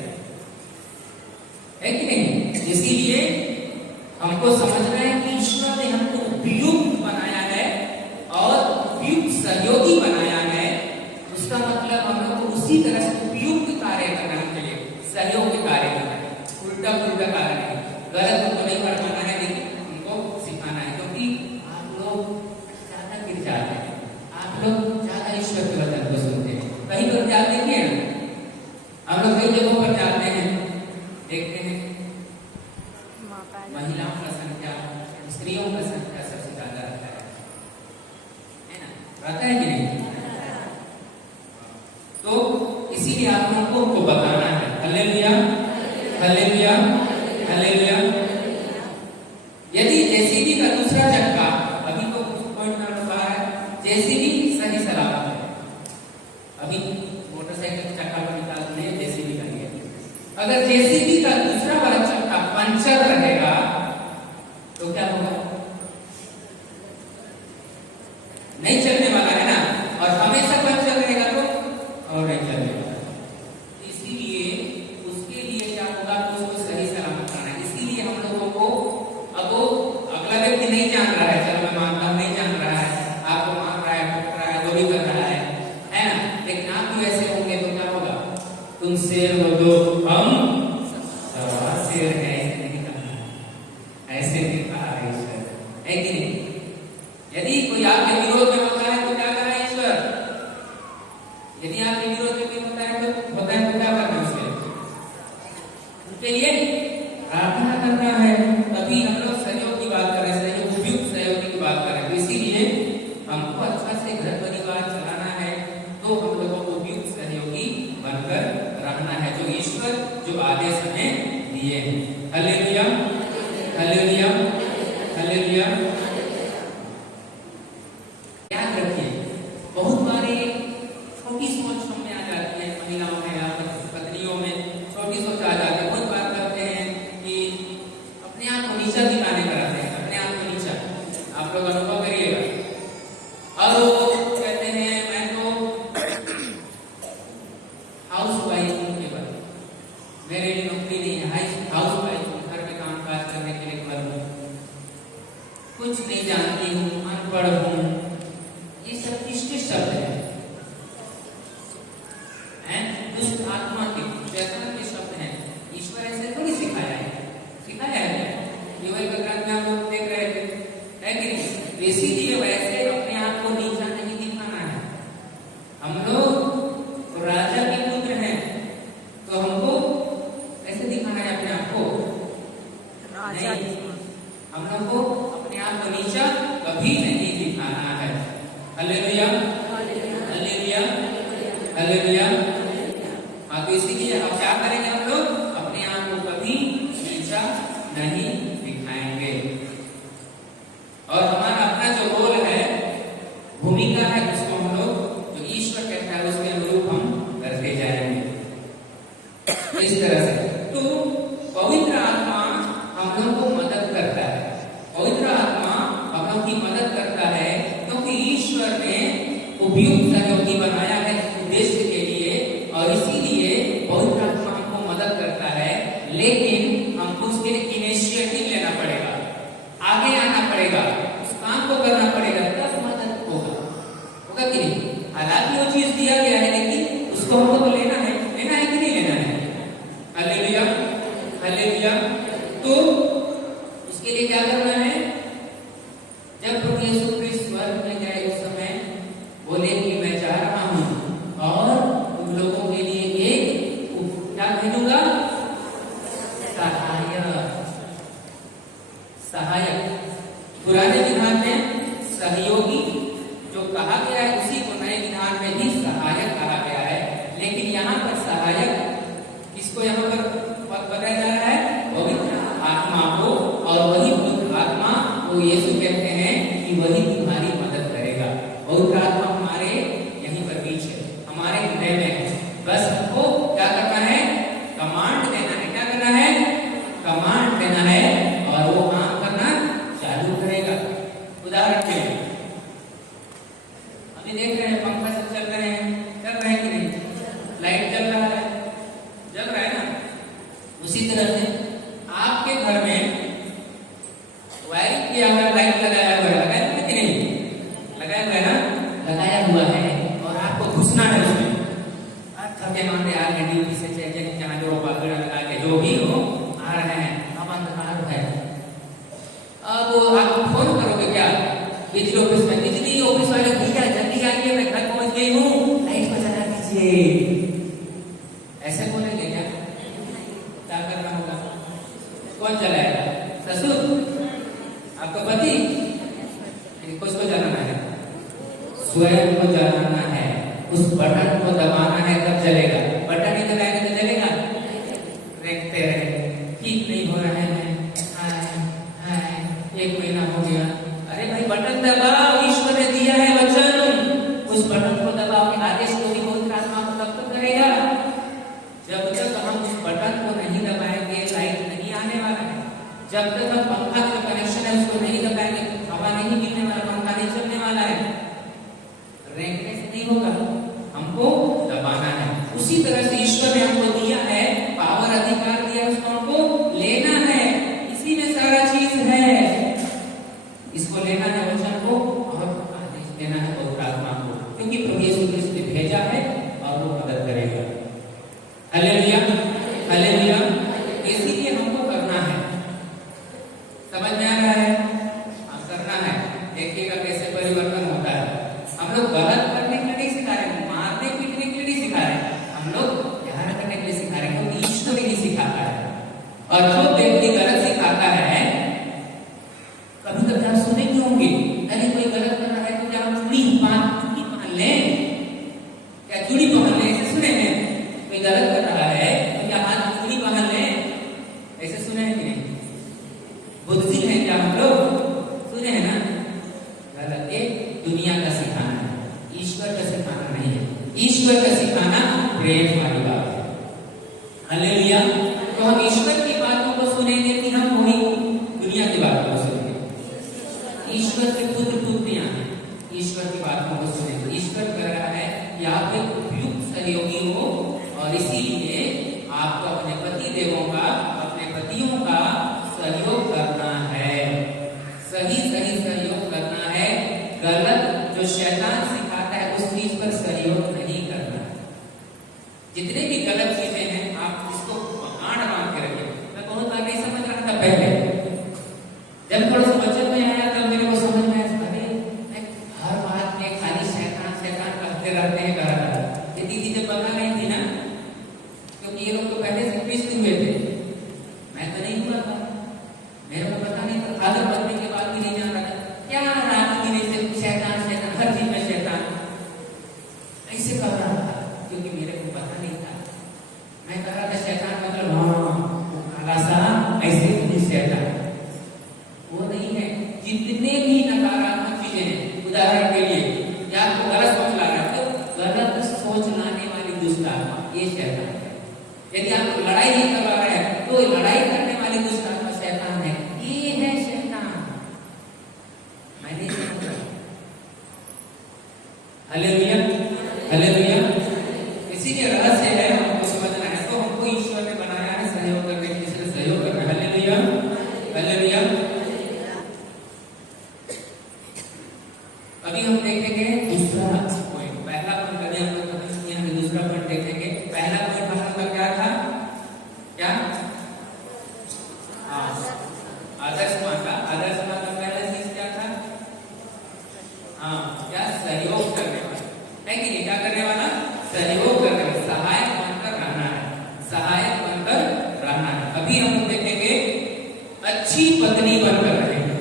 है कि नहीं? इसीलिए हमको समझना है कि ईश्वर ने हमको उपयुक्त बनाया है और उपयुक्त सहयोगी बनाया है। उसका मतलब हम लोग को उसी तरह से उपयुक्त कार्य करना चाहिए, सहयोग के कार्य करना है, उल्टा पुल्टा कार्य नहीं। गलत उनको नहीं करवाना है, लेकिन उनको सिखाना है, क्योंकि आप लोग ज्यादा गिर जाते हैं, आप लोग ज्यादा ईश्वर के वचन को सुनते हैं। कहीं पर जाते हैं ना, हम लोग कई जगहों पर जाते हैं, देखते हैं महिलाओं का संख्या, स्त्रियों का संख्या सबसे ज्यादा रहता है ना? रहता है कि नहीं? तो इसीलिए आप लोगों को बताना है। Hallelujah, hallelujah, hallelujah. यदि जेसीबी का दूसरा चक्का, अभी तो कुछ पॉइंट में रखा है, जेसीबी सही सलामत है, अभी मोटरसाइकिल चक्का अगर जेसीबी का दूसरा वाला चक्का पंचर रहेगा तो क्या होगा? नहीं चलने वाला है ना, और हमेशा पंचर रहेगा तो और नहीं चलने वाला। इसीलिए उसके लिए क्या होगा कि उसको सही सलामत करना है। इसीलिए हम लोगों को अब वो अगला व्यक्ति नहीं जान रहा है, चलो मैं मानता हूं नहीं जान रहा है, आपको मान रहा है, ठोक रहा है, गोली कर रहा है ना, लेकिन आप भी वैसे होंगे तो क्या होगा? तुम शेर हो दो, हम सवा शेर है, ऐसे नहीं करना है, ऐसे दिखा है ईश्वर, है कि नहीं? यदि कोई आपके विरोध में होता है तो क्या करा ईश्वर? यदि आपके विरोध में कोई होता है तो क्या करना उसके लिए प्रार्थना करना है। तभी हम लोग सहयोग की बात कर रहे हैं, सहयोग उपयुक्त सहयोग की बात कर रहे हैं। तो इसीलिए हमको अच्छा से घर परिवार चलाना है तो हम लोगों को उपयुक्त सहयोगी बनकर रहना है, जो ईश्वर जो आदेश हमें दिए हैं। Hallelujah, hallelujah, hallelujah. याद रखिए, बहुत बारी छोटी सोच हम में आ जाती है, महिलाओं में या पत्नियों में छोटी सोच आ जाती है। बहुत बार करते हैं कि अपने आप को नीचा दिखाने कराते हैं, अपने आप को नीचा, आप लोग अनुभव करिएगा। और वो कहते हैं मैं तो हाउस वाइफ हूँ, केवल मेरे लिए नौकरी नहीं है, हाउस वाइफ हूँ, घर में काम काज करने के लिए घर हूँ, कुछ नहीं जानती हूँ, अनपढ़ हूँ। ये सब किसके शब्द हैं? दुष्ट आत्मा के, शैतान के शब्द हैं। ईश्वर ऐसे थोड़ी सिखाया है, सिखाया है योएल के ग्रंथ में हम लोग देख रहे थे, है कि नहीं? इसीलिए वैसे अपने आप को नीचा नहीं दिखाना है। हम लोग राजा के पुत्र हैं तो हमको ऐसे दिखाना है अपने आप को नहीं, हम लोग को अपने आप को नीचा कभी नहीं दिखाना है। Hallelujah, hallelujah, hallelujah. हाँ, तो इसीलिए अब क्या करेंगे? हम लोग अपने आप को कभी नीचा नहीं दिखाएंगे, और हमारा अपना जो रोल है, भूमिका है, उसको हम लोग जो ईश्वर कहता है उसके अनुरूप हम करते जाएंगे इस तरह से। तो पवित्र आत्मा हम लोग को मदद करता है, पवित्र आत्मा हम लोग की मदद करता है, क्योंकि ईश्वर ने उपयुक्त सहयोगी बनाया है उद्देश्य के लिए, और इसीलिए पवित्र आत्मा हमको मदद करता है। लेकिन हमको उसके लिए इनिशिएटिव लेना पड़ेगा, आगे आना पड़ेगा, उस काम को करना पड़ेगा, तब मदद होगा कि नहीं? हालांकि वो चीज दिया गया है, लेकिन उसको हमको तो लेना है कि नहीं लेना है? Hallelujah, hallelujah. तो उसके लिए क्या करना है? जब प्रभु यीशु क्रिस्त स्वर्ग में गए उस समय बोले कि मैं जा रहा हूं और उन लोगों के लिए एक क्या भेजूंगा? सहायक, सहायक। पुराने विधान में सहयोगी जो कहा गया है, उसी को नए विधान में भी सहायक कहा गया है। लेकिन यहाँ पर सहायक किसको यहाँ पर बताया जा रहा है? पवित्र आत्मा को, और वही पवित्र आत्मा को यीशु कहते हैं कि वही तुम्हारी मदद करेगा। पवित्र आत्मा हमारे यहीं पर बीच है, हमारे हृदय में है। बस हमको क्या करना है? कमांड देना है। क्या करना है? कमांड देना है, और वो काम करना चालू करेगा। उदाहरण के लिए अभी देख रहे हैं पंखा से चल रहे हैं, चल रहे हैं कि नहीं? लाइट चल रहा है, जल रहा है ना? उसी तरह से आपके घर में वायरिंग किया हुआ लाइट लगाया हुआ है, लगाया हुआ कि नहीं? लगाया हुआ है ना? लगाया हुआ है, और आपको घुसना है उसमें। आप थके मांदे आ रहे हैं ड्यूटी से, चाहिए जहाँ जो बागड़ा लगा के जो भी हो आ रहे हैं, अब अंधकार है। अब आप फोन करोगे क्या बिजली ऑफिस में? बिजली ऑफिस वाले भैया जल्दी आइए, मैं घर पहुंच गई हूँ, लाइट को जला दीजिए। ऐसे बोलेंगे क्या? क्या करना होगा? कौन जलाएगा? ससुर? आपका पति? किसको जलाना है? स्वयं को जलाना है। उस बटन को दबाना है, तब जलेगा। बटन नहीं दबाएंगे तो जलेगा? देखते रहे, ठीक नहीं हो रहा है, एक महीना हो गया। अरे भाई बटन दबाओ, ईश्वर ने दिया है वचन, उस बटन को दबाओ। आदेश को भी पवित्र आत्मा को तब तक करेगा जब तक हम उस बटन को जब तक हम पंखा का कनेक्शन है उसको नहीं दबाएंगे हवा नहीं मिलने वाला, पंखा नहीं चलने वाला है, रेंगने से नहीं होगा, हमको दबाना है। उसी तरह से ईश्वर ने हमको दिया है पावर, अधिकार दिया है, उसको हमको लेना है। इसी में सारा चीज है, इसको लेना है वचन को और आदेश देना है पवित्र आत्मा को, क्योंकि प्रभु यीशु क्रिस्त ने भेजा है और वो मदद करेगा। Hallelujah, hallelujah. इसीलिए हमको करना है। समझ में आ रहा है? हाँ, करना है। देखिएगा कैसे परिवर्तन होता है। हम लोग गलत करने के लिए नहीं सिखा रहे, मारने पीटने के लिए नहीं सिखा रहे, हम लोग ध्यान करने के लिए सिखा रहे हैं, क्योंकि ईश्वर ही सिखाता है। और जो व्यक्ति गलत सिखाता है, कभी कभी आप सुनेंगे होंगे, अरे कोई गलत कर रहा है तो क्या हम चूड़ी पहन लें, क्या चूड़ी पहन लें, ऐसे सुने हैं? कोई गलत कर रहा है तो क्या हाथ में चूड़ी पहन लें, ऐसे सुने हैं कि नहीं? बुद्धिजीवी हैं क्या हम लोग? सुने हैं ना? गलत। ये दुनिया का सिखाना है, ईश्वर का सिखाना नहीं है। ईश्वर का सिखाना प्रेम वाली बात है। हालेलुया। तो हम ईश्वर की बातों को सुनेंगे कि हम वही दुनिया की बातों को सुनेंगे? ईश्वर के पुत्र पुत्रियां ईश्वर की बातों को सुनेंगे। ईश्वर कह रहा है कि आप एक उपयुक्त सहयोगी हो, और इसीलिए आपको अपने पति देवों का, अपने पतियों का सहयोग करना है, सही सही सहयोग करना है। गलत जो शैतान सिखाता है उस चीज पर सहयोग नहीं करना है। जितने भी गलत चीजें हैं आप इसको आड़ बांध के रखिए। मैं बहुत बार नहीं समझ रहा था पहले, जब थोड़ा सा वचन में आया तब मेरे को समझ में आया, अरे मैं हर बात में खाली शैतान शैतान कहते रहते हैं कह रहा था। ये दीदी जब बता रही थी ना, क्योंकि ये लोग तो पहले से क्रिस्त हुए थे, मैं तो नहीं हुआ था, मेरे को पता नहीं था, फादर बनने के बाद भी नहीं जान रहा था क्या रात दिन ऐसे शैतान शैतान हर चीज में शैतान ऐसे कर रहा था, क्योंकि मेरे को पता नहीं था। मैं कह रहा था शैतान मतलब हाँ ऐसे नहीं, शैतान वो नहीं है। जितने भी नकारात्मक चीजें हैं, उदाहरण के लिए या आपको गलत सोच ला रहा है तो गलत सोच लाने वाली दुष्ट आत्मा ये शैतान है। यदि आप लड़ाई नहीं करवा रहे हैं तो लड़ाई करने वाली दुष्ट आत्मा शैतान है, ये है शैतान। मैंने समझा। Hallelujah, hallelujah. इसीलिए रहस्य है, हमको समझना है। तो हमको ईश्वर ने बनाया है सहयोग करने के लिए, सहयोग करना। Hallelujah, hallelujah. अभी हम देखेंगे दूसरा पॉइंट। पहला पॉइंट अभी हम लोग खत्म किया है, दूसरा पॉइंट देखेंगे। पहला पॉइंट हम लोग का क्या था? क्या? आदर्श मां का। आदर्श मां का पहला चीज क्या था? क्या? सहयोग करने वाला है कि नहीं? क्या करने वाला? सहयोग करने वाला, सहायक बनकर रहना है, सहायक बनकर रहना है। अभी हम देखेंगे अच्छी पत्नी बनकर रहेंगे।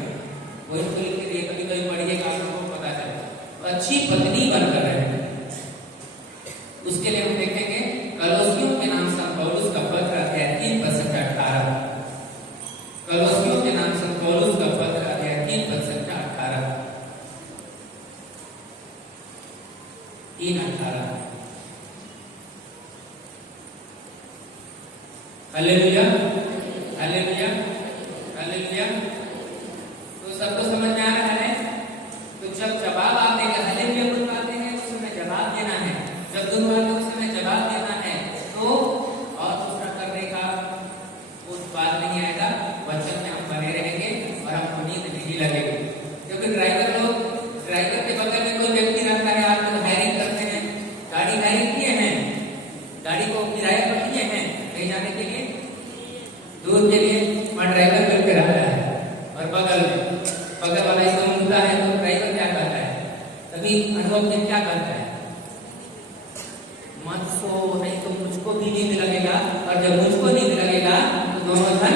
वही तो लिख के कभी कभी पढ़िएगा, आप लोगों को पता चले। अच्छी पत्नी बनकर रहेंगे। उसके लिए हम देखेंगे कलोसियों के नाम संत पौलुस का पत्र अध्याय 3 पद से 18। कलोसियों के नाम संत पौलुस का पत्र अध्याय 3 पद से 18। 3:18। Hallelujah, hallelujah, hallelujah. तो सबको समझ में आ रहा है? तो जब जवाब आप देंगे, हालेलुया बुलवाते हैं तो उसमें जवाब देना है, जब दुर्वाते उसमें जवाब देना है, तो और दूसरा करने का उस बात नहीं आएगा। वचन में हम बने रहेंगे और हमको नींद नहीं लगेगी। क्योंकि ड्राइवर के बगल में कोई व्यक्ति रहता है, आप लोग हायरिंग करते हैं, गाड़ी हायरिंग किए हैं, गाड़ी को किराए पर लिए हैं कहीं जाने के लिए, दूर के लिए, वहाँ ड्राइवर करके रहता है और बगल वाला इसको मिलता है तो ड्राइवर क्या करता है? तभी अनुभव में क्या करता है? मत सो, नहीं तो मुझको भी नींद लगेगा, और जब मुझको नींद लगेगा तो दोनों जन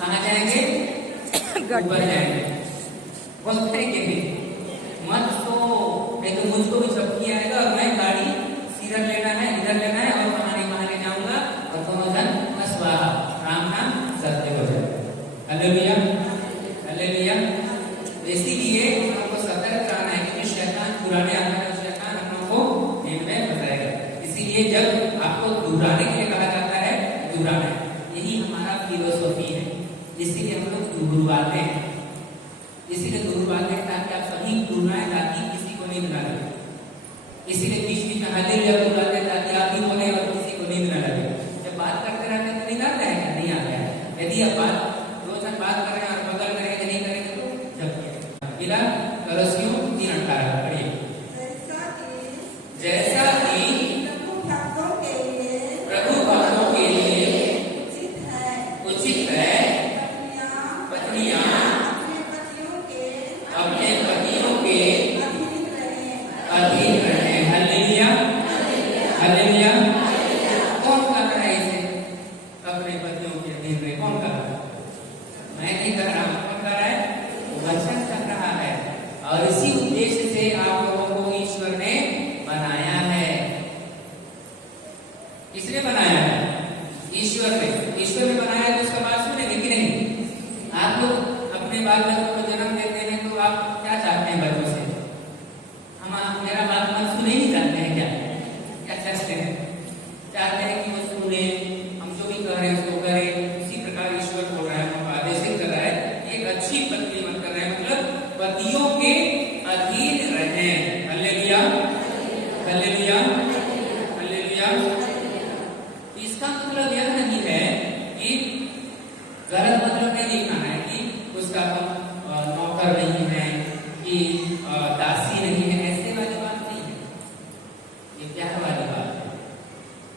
कहाँ जाएंगे? ऊपर जाएंगे। बोलते हैं कि मत सो, नहीं तो मुझको भी झपकी आएगा और मैं गाड़ी सीधर लेना है, इधर लेना है और कहानी जाऊंगा और दोनों जन अस्वाहा, राम नाम सत्य हो जाए। Hallelujah, hallelujah. इसीलिए हम लोग को सतर्क रहना है, क्योंकि शैतान पुराने आत्मा का शैतान हम लोग को नींद में फंसाएगा। इसीलिए जब आपको दोहराने के लिए कहा जाता है, दोहराना, यही हमारा फिलोसॉफी है, इसीलिए हम लोग गुरुवाते हैं, इसीलिए गुरुवाते हैं ताकि आप सभी गुरुआएं ताकि किसी को नींद ना लगे। इसीलिए बीच बीच में हालेलुया बुलाते हैं ताकि आप भी बोले और किसी को नींद ना लगे। जब बात करते रहते हैं तो नींद आता है क्या? नहीं आता है। यदि आप बात रोज हम बात कर रहे हैं और बगल करेंगे नहीं करेंगे तो जब अगला कलसियों 3:18 पढ़िए। जैसा कि प्रभु भक्तों के लिए उचित है पत्नियां अपने पतियों के अधीन रहे। Hallelujah, hallelujah. कौन कर रहा है इसे? अपने पतियों के अधीन रहे। कौन कर रहा है? मैं नहीं कर रहा हूं। कौन कर रहा है? वचन कर रहा है। और इसी उद्देश्य से आप लोगों को ईश्वर ने बनाया है। किसने बनाया है? ईश्वर ने। ईश्वर ने बनाया है तो उसका बात सुनेंगे कि नहीं? आप लोग अपने बाल बच्चों को जन्म देते हैं तो आप क्या चाहते हैं बच्चों से? हम मेरा बात मत सुने ही चाहते हैं क्या? क्या चाहते हैं? चाहते हैं कि वो सुने, हम जो भी कह रहे हैं उसको करें। उसी प्रकार ईश्वर बोल रहा है, हमको आदेशित कर रहा है एक अच्छी पत्नी मन कर रहे हैं, मतलब पतियों के अधीन रहें। Hallelujah, hallelujah, hallelujah. इसका मतलब यह नहीं है कि गलत मतलब नहीं लिखना है कि उसका नौकर नहीं है कि दासी नहीं है, ऐसे वाली बात नहीं है। ये प्यार वाली बात है।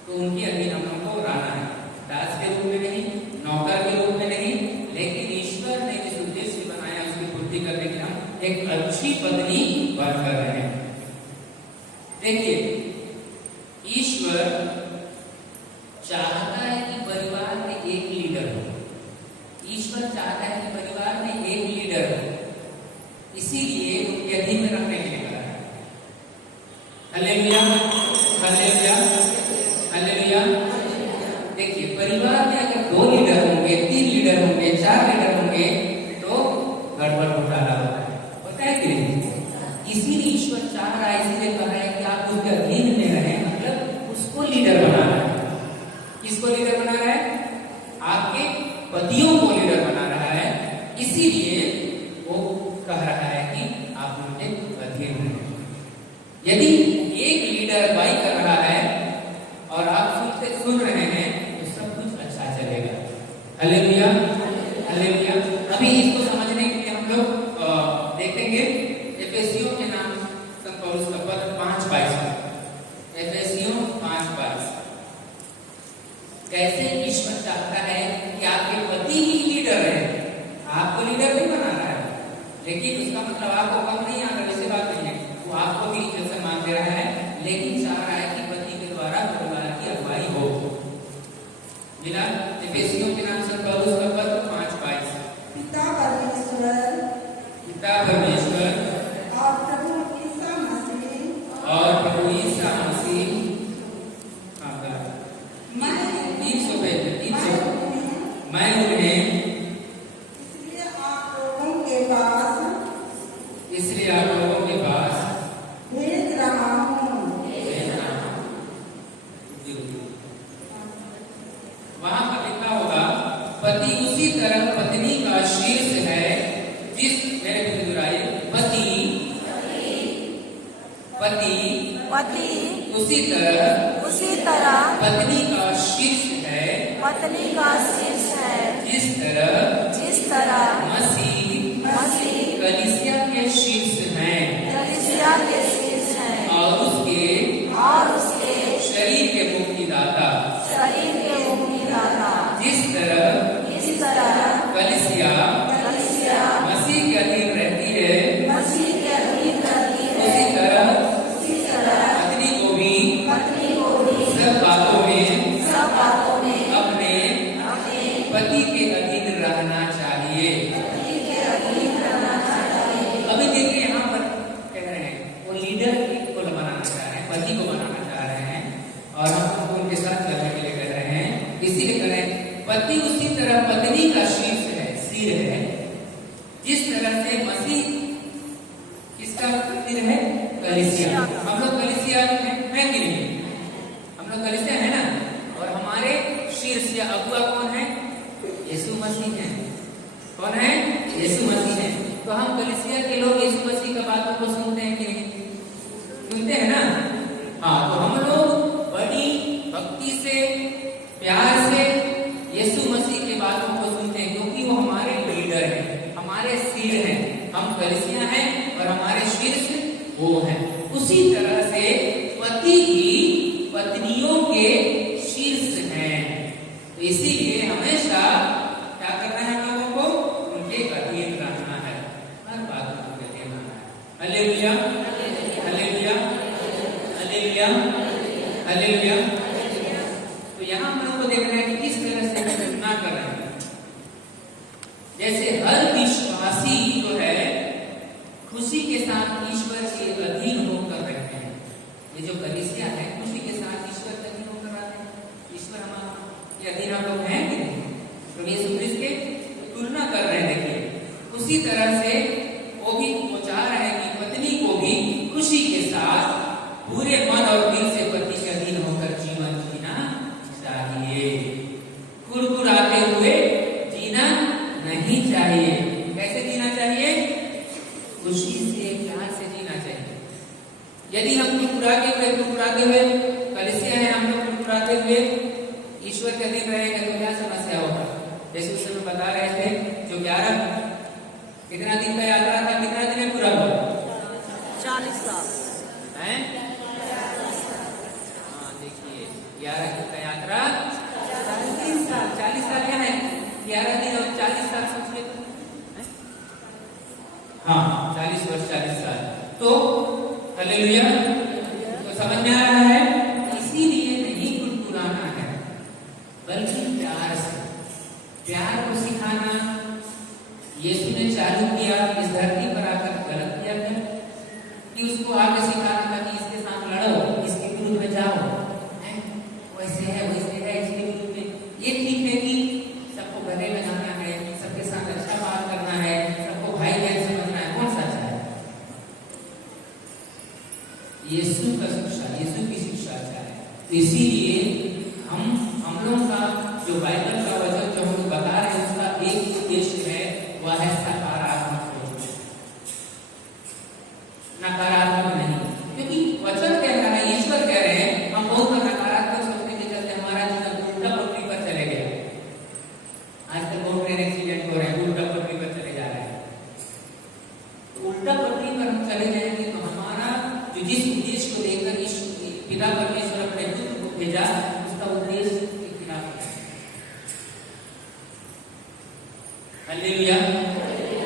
तो उनके अधीन हम लोग को रहना है, दास के रूप में नहीं, नौकर के रूप में नहीं, लेकिन ईश्वर ने जिस उद्देश्य से बनाया उसकी पूर्ति करने के लिए हम एक अच्छी पत्नी बनकर रहे हैं। देखिए, ईश्वर चाहता है कि परिवार में एक लीडर हो। ईश्वर चाहता है कि परिवार में एक लीडर हो, इसीलिए उनके अधीन में रखने के लिए कहा है। Hallelujah, hallelujah, hallelujah. देखिए, परिवार में अगर 2 लीडर होंगे, 3 लीडर होंगे, 4 लीडर होंगे तो गड़बड़ घोटाला होता है कि नहीं? इसीलिए ईश्वर चाह रहा है, इसीलिए कह रहा है कि आप उसके अधीन में रहें, मतलब उसको लीडर बना रहा है। किसको लीडर बना रहा है? आपके पतियों को लीडर बना रहा है। इसीलिए वो कह रहा है कि आप उनके अधीन रहें। यदि एक लीडर बाई कर रहा है और आप सुन रहे हैं तो सब कुछ अच्छा चलेगा। Hallelujah, hallelujah. अभी इसको समझने के लिए हम लोग देखेंगे एफेसियों के नाम संत पौलुस का पत्र 5:22। एफेसियों 5:22। कैसे ईश्वर चाहता है कि आपके पति ही लीडर रहे। आपको लीडर नहीं बना रहा है, लेकिन उसका मतलब आपको कम नहीं आ रहा, वैसे बात नहीं है। वो आपको भी इज्जत सम्मान दे रहा है, लेकिन चाह रहा है कि पति के द्वारा परिवार की अगुवाई हो। मिला? एफेसियों के नाम संत पौलुस का पत्र 5:22। पिता परमेश्वर और प्रभु ईसा मसीह और प्रभु ईसा मसीह मैं उन्हें इसलिए आप लोगों के पास भेज रहा हूँ। वहां पर लिखा होगा, पति उसी तरह पत्नी का शीर्ष है, जिस मेरे बुजुर्ग पति उसी तरह पत्नी का शीर्ष है, जिस तरह मसीह कलीसिया के शीर्ष हैं और उसके शरीर के मुक्तिदाता। जिस तरह कलीसिया मसीह के अधीन रहती है, उसी तरह पत्नी को भी सब बातों में अपने पति के अधीन रहना चाहिए। अभी देखिए, यहाँ पर कह रहे हैं वो लीडर को बनाना चाह रहे हैं, पति को बनाना चाह रहे हैं, और हम उनके साथ करने के लिए कह रहे हैं। इसीलिए कह रहे हैं पति उसी तरह पत्नी का शीर्ष है, सिर है, जिस तरह से मसीह किसका सिर है? कलीसिया। हम लोग कलीसिया है कि नहीं? हम लोग कलीसिया है ना, और हमारे शीर्ष या अगुआ कौन है? यीशु मसीह है। कौन है? यीशु मसीह है। तो हम कलीसिया के लोग यीशु मसीह की बातों को सुनते हैं कि नहीं? सुनते हैं ना? हाँ, तो हम लोग बड़ी भक्ति से, प्यार से यीशु मसीह की बातों को सुनते हैं, क्योंकि वो हमारे लीडर हैं, हमारे सिर हैं। हम कलीसिया हैं और हमारे शीर्ष वो हैं। उसी तरह से पति भी पत्नियों के शीर्ष हैं। तो इसीलिए हमेशा क्या करना है हम लोगों को? उनके अधीन रहना है, हर बात को उनके अधीन रहना है। Hallelujah, hallelujah, hallelujah, hallelujah. तो यहाँ हम लोग को देख रहे हैं कि किस तरह से हम तुलना कर रहे हैं। जैसे हर विश्वासी जो है खुशी के साथ ईश्वर के अधीन होकर रहते हैं। ये जो कलीसिया है खुशी के साथ ईश्वर के अधीन होकर रहते हैं। ईश्वर हमारे अधीन हम लोग हैं कि नहीं? तो यीशु मसीह के तुलना कर रहे हैं। देखिए उसी तरह से वो भी वो चाह रहे हैं कि पत्नी को भी खुशी के साथ पूरे मन और दिल से पति के अधीन होकर जीवन जीना चाहिए। कुड़कुड़ाते हुए जीना नहीं चाहिए। कैसे जीना चाहिए? खुशी से, प्यार से जीना चाहिए। यदि हम कुड़कुड़ाते हुए कलीसिया है, हम लोग कुड़कुड़ाते हुए ईश्वर के अधीन रहेंगे तो क्या समस्या होगा? जैसे उस समय बता रहे थे जो 11 कितना दिन का यात्रा था, कितना दिन में पूरा हुआ? 40 साल हैं? हाँ देखिए 11 दिन का यात्रा 40 साल, 40 साल क्या है? 11 दिन और 40 साल सोचिए तो, हाँ 40 वर्ष 40 साल। तो हालेलुया, तो समझ में आ रहा है? इसीलिए नहीं कुड़कुड़ाना है, बल्कि प्यार से, प्यार को सिखाना। यीशु ने चालू किया इस धरती पर आकर, गलत किया क्या कि उसको आगे सिखाना था कि इसके साथ लड़ो, इसके विरुद्ध में जाओ, वैसे है वैसे है, इसके विरुद्ध में। ये ठीक है कि सबको गले लगाना है, सबके साथ अच्छा बात करना है, सबको भाई बहन समझना है, कौन सा अच्छा है? यीशु का शिक्षा, यीशु की शिक्षा अच्छा है। तो इसीलिए हम लोग का जो बाइबल का वचन जो हम बता रहे हैं उसका एक उद्देश्य है, वह है सकारात्मक सोच, नकारात्मक नहीं। क्योंकि वचन कह रहा है, ईश्वर कह रहे हैं, हम बहुत नकारात्मक सोचने के चलते हमारा जीवन उल्टा पटरी पर चले गए। आजकल बहुत ट्रेन एक्सीडेंट हो रहे हैं, उल्टा पटरी पर चले जा रहे हैं। तो उल्टा पटरी पर हम चले जाएंगे तो हमारा जो जिस उद्देश्य को लेकर पिता परमेश्वर अपने पुत्र को भेजा, उसका उद्देश्य के खिलाफ है। Hallelujah,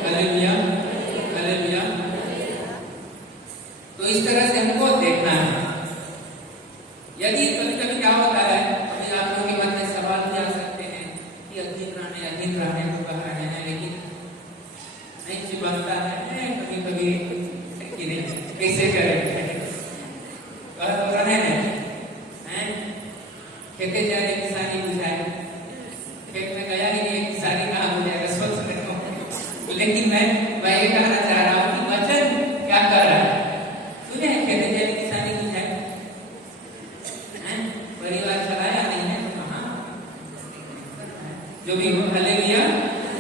hallelujah, hallelujah. तो इस तरह से हमको देखना है। यदि कभी कभी क्या होता है, अभी आप लोगों के मन में सवाल भी आ सकते हैं कि अधीन रहने को कह रहे हैं, लेकिन नहीं चिपकता है कभी कभी कि नहीं, कैसे करें? कह रहे हैं खेते जा रहे किसानी बुझाए, खेत में गया ही नहीं, किसानी कहाँ हो जाएगा सोच रहे हो। लेकिन मैं ये कहना चाह रहा हूँ कि वचन क्या कर रहा है? सुने हैं खेते जा रहे किसानी बुझाए, परिवार चलाया नहीं है तो कहाँ? जो भी हो, हालेलुया,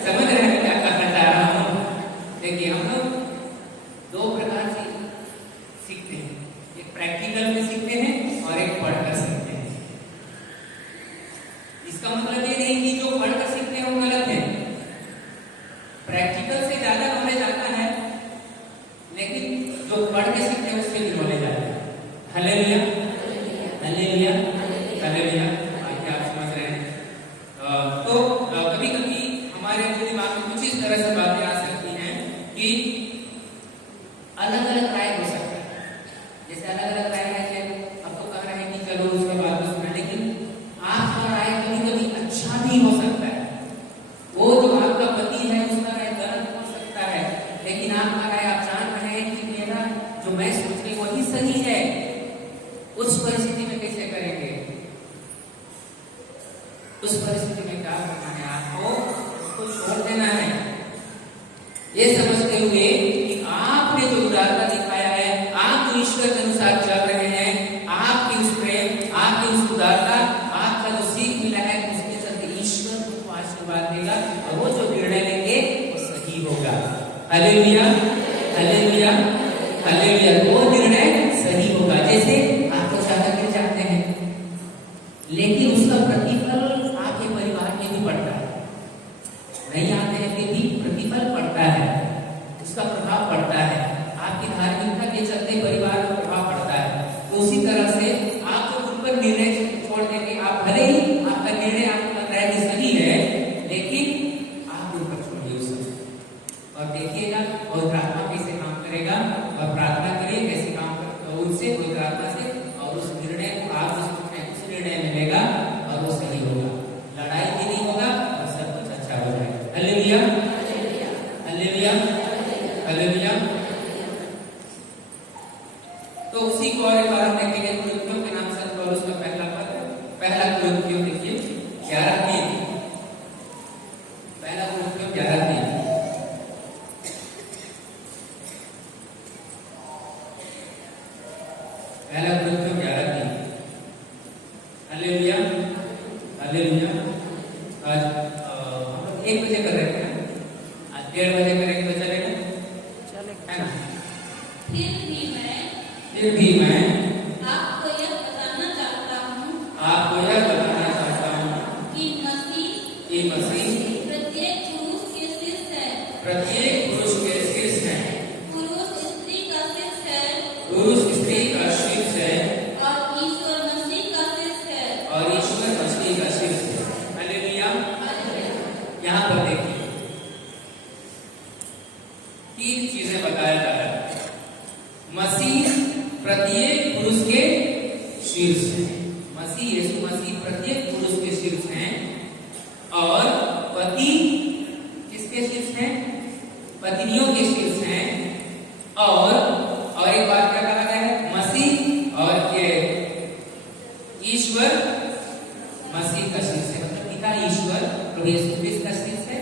समझ रहे हैं क्या कहना चाह रहा हूँ? देखिए हम लोग दो प्रकार से सीखते हैं, एक प्रैक्टिकल में सीखते हैं और एक पढ़कर सीखते हैं। इसका मतलब ये नहीं कि जो पढ़कर सीखते हैं वो गलत है। प्रैक्टिकल से ज्यादा नॉलेज आता है, लेकिन जो पढ़ के सीखते हैं उससे भी नॉलेज आता है। Hallelujah, hallelujah, hallelujah. क्या आप समझ रहे हैं? तो कभी कभी हमारे दिमाग में कुछ इस तरह से बातें आ सकती हैं कि अलग अलग राय हो सकता है। जैसे अलग अलग राय है, आपको कह रहे हैं कि चलो उसके बाद में सुना, लेकिन आपका राय कभी कभी अच्छा भी हो सकता है। वो जो आपका पति है उसका राय गलत हो सकता है, लेकिन आपका राय आप जान रहे हैं कि मेरा जो मैं सोच रही वही सही है। उस परिस्थिति में कैसे करेंगे? उस परिस्थिति में क्या करना है? आपको उसको छोड़ देना है, ये समझते हुए कि आपने जो उदारता दिखाया है, आप जो ईश्वर के अनुसार चल रहे हैं, आपकी उस प्रेम, आपकी उस उदारता, आपका जो सीख मिला है, उसके चलते ईश्वर को आशीर्वाद देगा और वो जो निर्णय लेंगे हालेलुया, हालेलुया, हालेलुया। वो निर्णय सही होगा। जैसे आप तो ज्यादा गिर जाते हैं, लेकिन उसका प्रतिफल आपके परिवार में भी पड़ता है। नहीं आते हैं फिर भी प्रतिफल पड़ता है, उसका प्रभाव पड़ता है। आपकी धार्मिकता के चलते परिवार पर प्रभाव पड़ता है। तो उसी तरह से आप जो उन पर निर्णय छोड़ देंगे, आप भले ही आपका निर्णय आपको लग रहा है कि सही है, लेकिन आप उन पर छोड़िए उस समय और देखिएगा पवित्र आत्मा कैसे काम करेगा। और प्रार्थना करिए कैसे काम कर उनसे, पवित्र आत्मा से, और उस निर्णय को आप उस निर्णय में लेगा और वो सही होगा। लड़ाई भी नहीं होगा और सब कुछ अच्छा हो जाएगा। Hallelujah, hallelujah, hallelujah. तो उसी को और एक बार हम देखेंगे कुरिन्थियों के नाम से पौलुस का पहला पत्र, पहला कुरिन्थियों देखिए 11:3, पहला कुरिन्थियों 11:3। पहला कुरिन्थियों 11:3। Hallelujah, hallelujah. आज हम लोग 1 बजे कर रहे थे ना, आज 1:30 बजे करेंगे तो चलेगा, है ना? फिर भी मैं आपको यह बताना चाहता हूँ कि कि मसीह प्रत्येक पुरुष के शीर्ष है। प्रत्येक पुरुष के शीर्ष है। पुरुष स्त्री का शीर्ष है पुरुष स्त्री का शीर्ष है और ईश्वर मसीह का शीर्ष है। और ईश्वर मसीह का शीर्ष है। हालेलुया। यहाँ पर देखिए 3 चीजें बताया जा रहा है। मसीह प्रत्येक पुरुष के शीर्ष है। मसीह यीशु मसीह प्रत्येक पुरुष के शीर्ष हैं। और पति किसके शीर्ष हैं? पत्नियों के शीर्ष हैं। और एक बात क्या कहा गया है? मसीह और ये ईश्वर मसीह का शीर्ष है। मतलब पिता ईश्वर प्रभु यीशु क्रिस्त का शीर्ष है,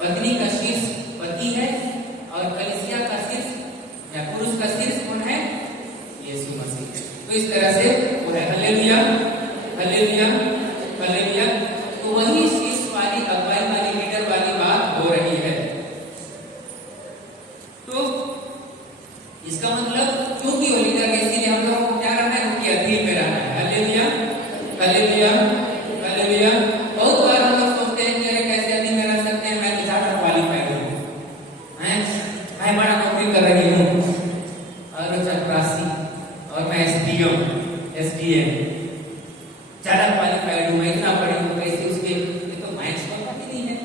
पत्नी का शीर्ष पति है, और कलीसिया का शीर्ष या पुरुष का शीर्ष कौन है? यीशु मसीह। तो इस तरह से वो है। Hallelujah, hallelujah, hallelujah. तो वही शीर्ष वाली, अगुवाई वाली, लीडर वाली बात हो रही है। तो इसका मतलब क्योंकि वो लीडर है, इसीलिए हम लोगों को क्या रहना है? उनकी अधीन में रहना है। Hallelujah, hallelujah, hallelujah. बहुत बार हम लोग सोचते हैं कि अरे कैसे अधीन में रह सकते हैं, मैं तो ज्यादा क्वालिफाइड हूँ, मैं बड़ा नौकरी कर रही हूँ और चपरासी, और मैं SDM ज्यादा क्वालिफाइड हूँ, मैं इतना पढ़ी हूँ, कैसे उसके ये तो मैथ्स पता भी नहीं है,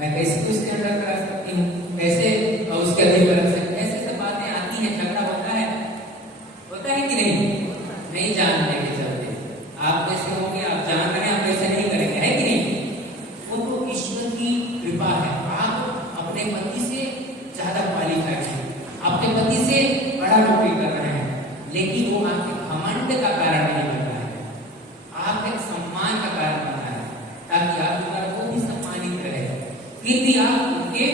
मैं कैसे उसके अंदर करा सकती हूँ, कैसे उसके अधीन कर सकती हूँ? ऐसे सब बातें आती हैं, झगड़ा होता है कि नहीं जानने के चलते। आप कैसे होंगे, आप जान रहे हैं, आप कैसे नहीं करेंगे, है कि नहीं? वो तो ईश्वर की कृपा है। आप अपने पति से ज्यादा क्वालिफाइड है, आपके पति से बड़ा नौकरी कर रहे हैं, लेकिन वो आपके घमंड का कारण नहीं बन रहा है, आप एक सम्मान का कारण बन रहा है, ताकि आप द्वारा वो भी सम्मानित रहे। फिर भी आप उनके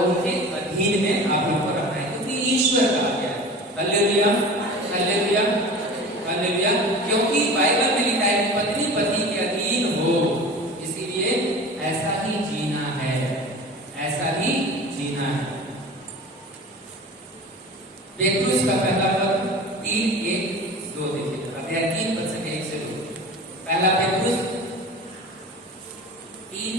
उनके अधीन में आप लोग को रखना है, क्योंकि ईश्वर का आज्ञा है। Hallelujah, hallelujah, hallelujah. क्योंकि बाइबल में लिखा है कि पत्नी पति के अधीन हो, इसीलिए ऐसा ही जीना है, ऐसा ही जीना है। पेट्रुस का पहला पत्र 3:1-2 देखिए, अध्याय 3 पद से 1 से 2। पहला पेट्रुस 3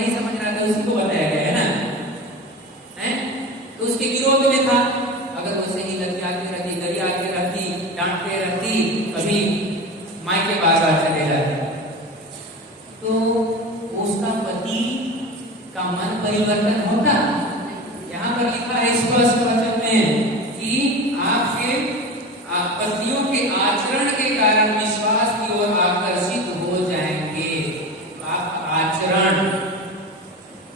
नहीं समझ रहा था उसी को बताया गया है ना, हैं? तो उसके विरोध में था। अगर वो सही लड़की आके रहती, गली आके रहती, डांटते रहती, कभी माई के बार चले जाते, तो उसका पति का मन परिवर्तन होता। यहाँ पर लिखा है स्पष्ट वचन में कि आपके पतियों के आचरण के कारण विश्वास की ओर आकर्षित हो जाएंगे। आपका आचरण,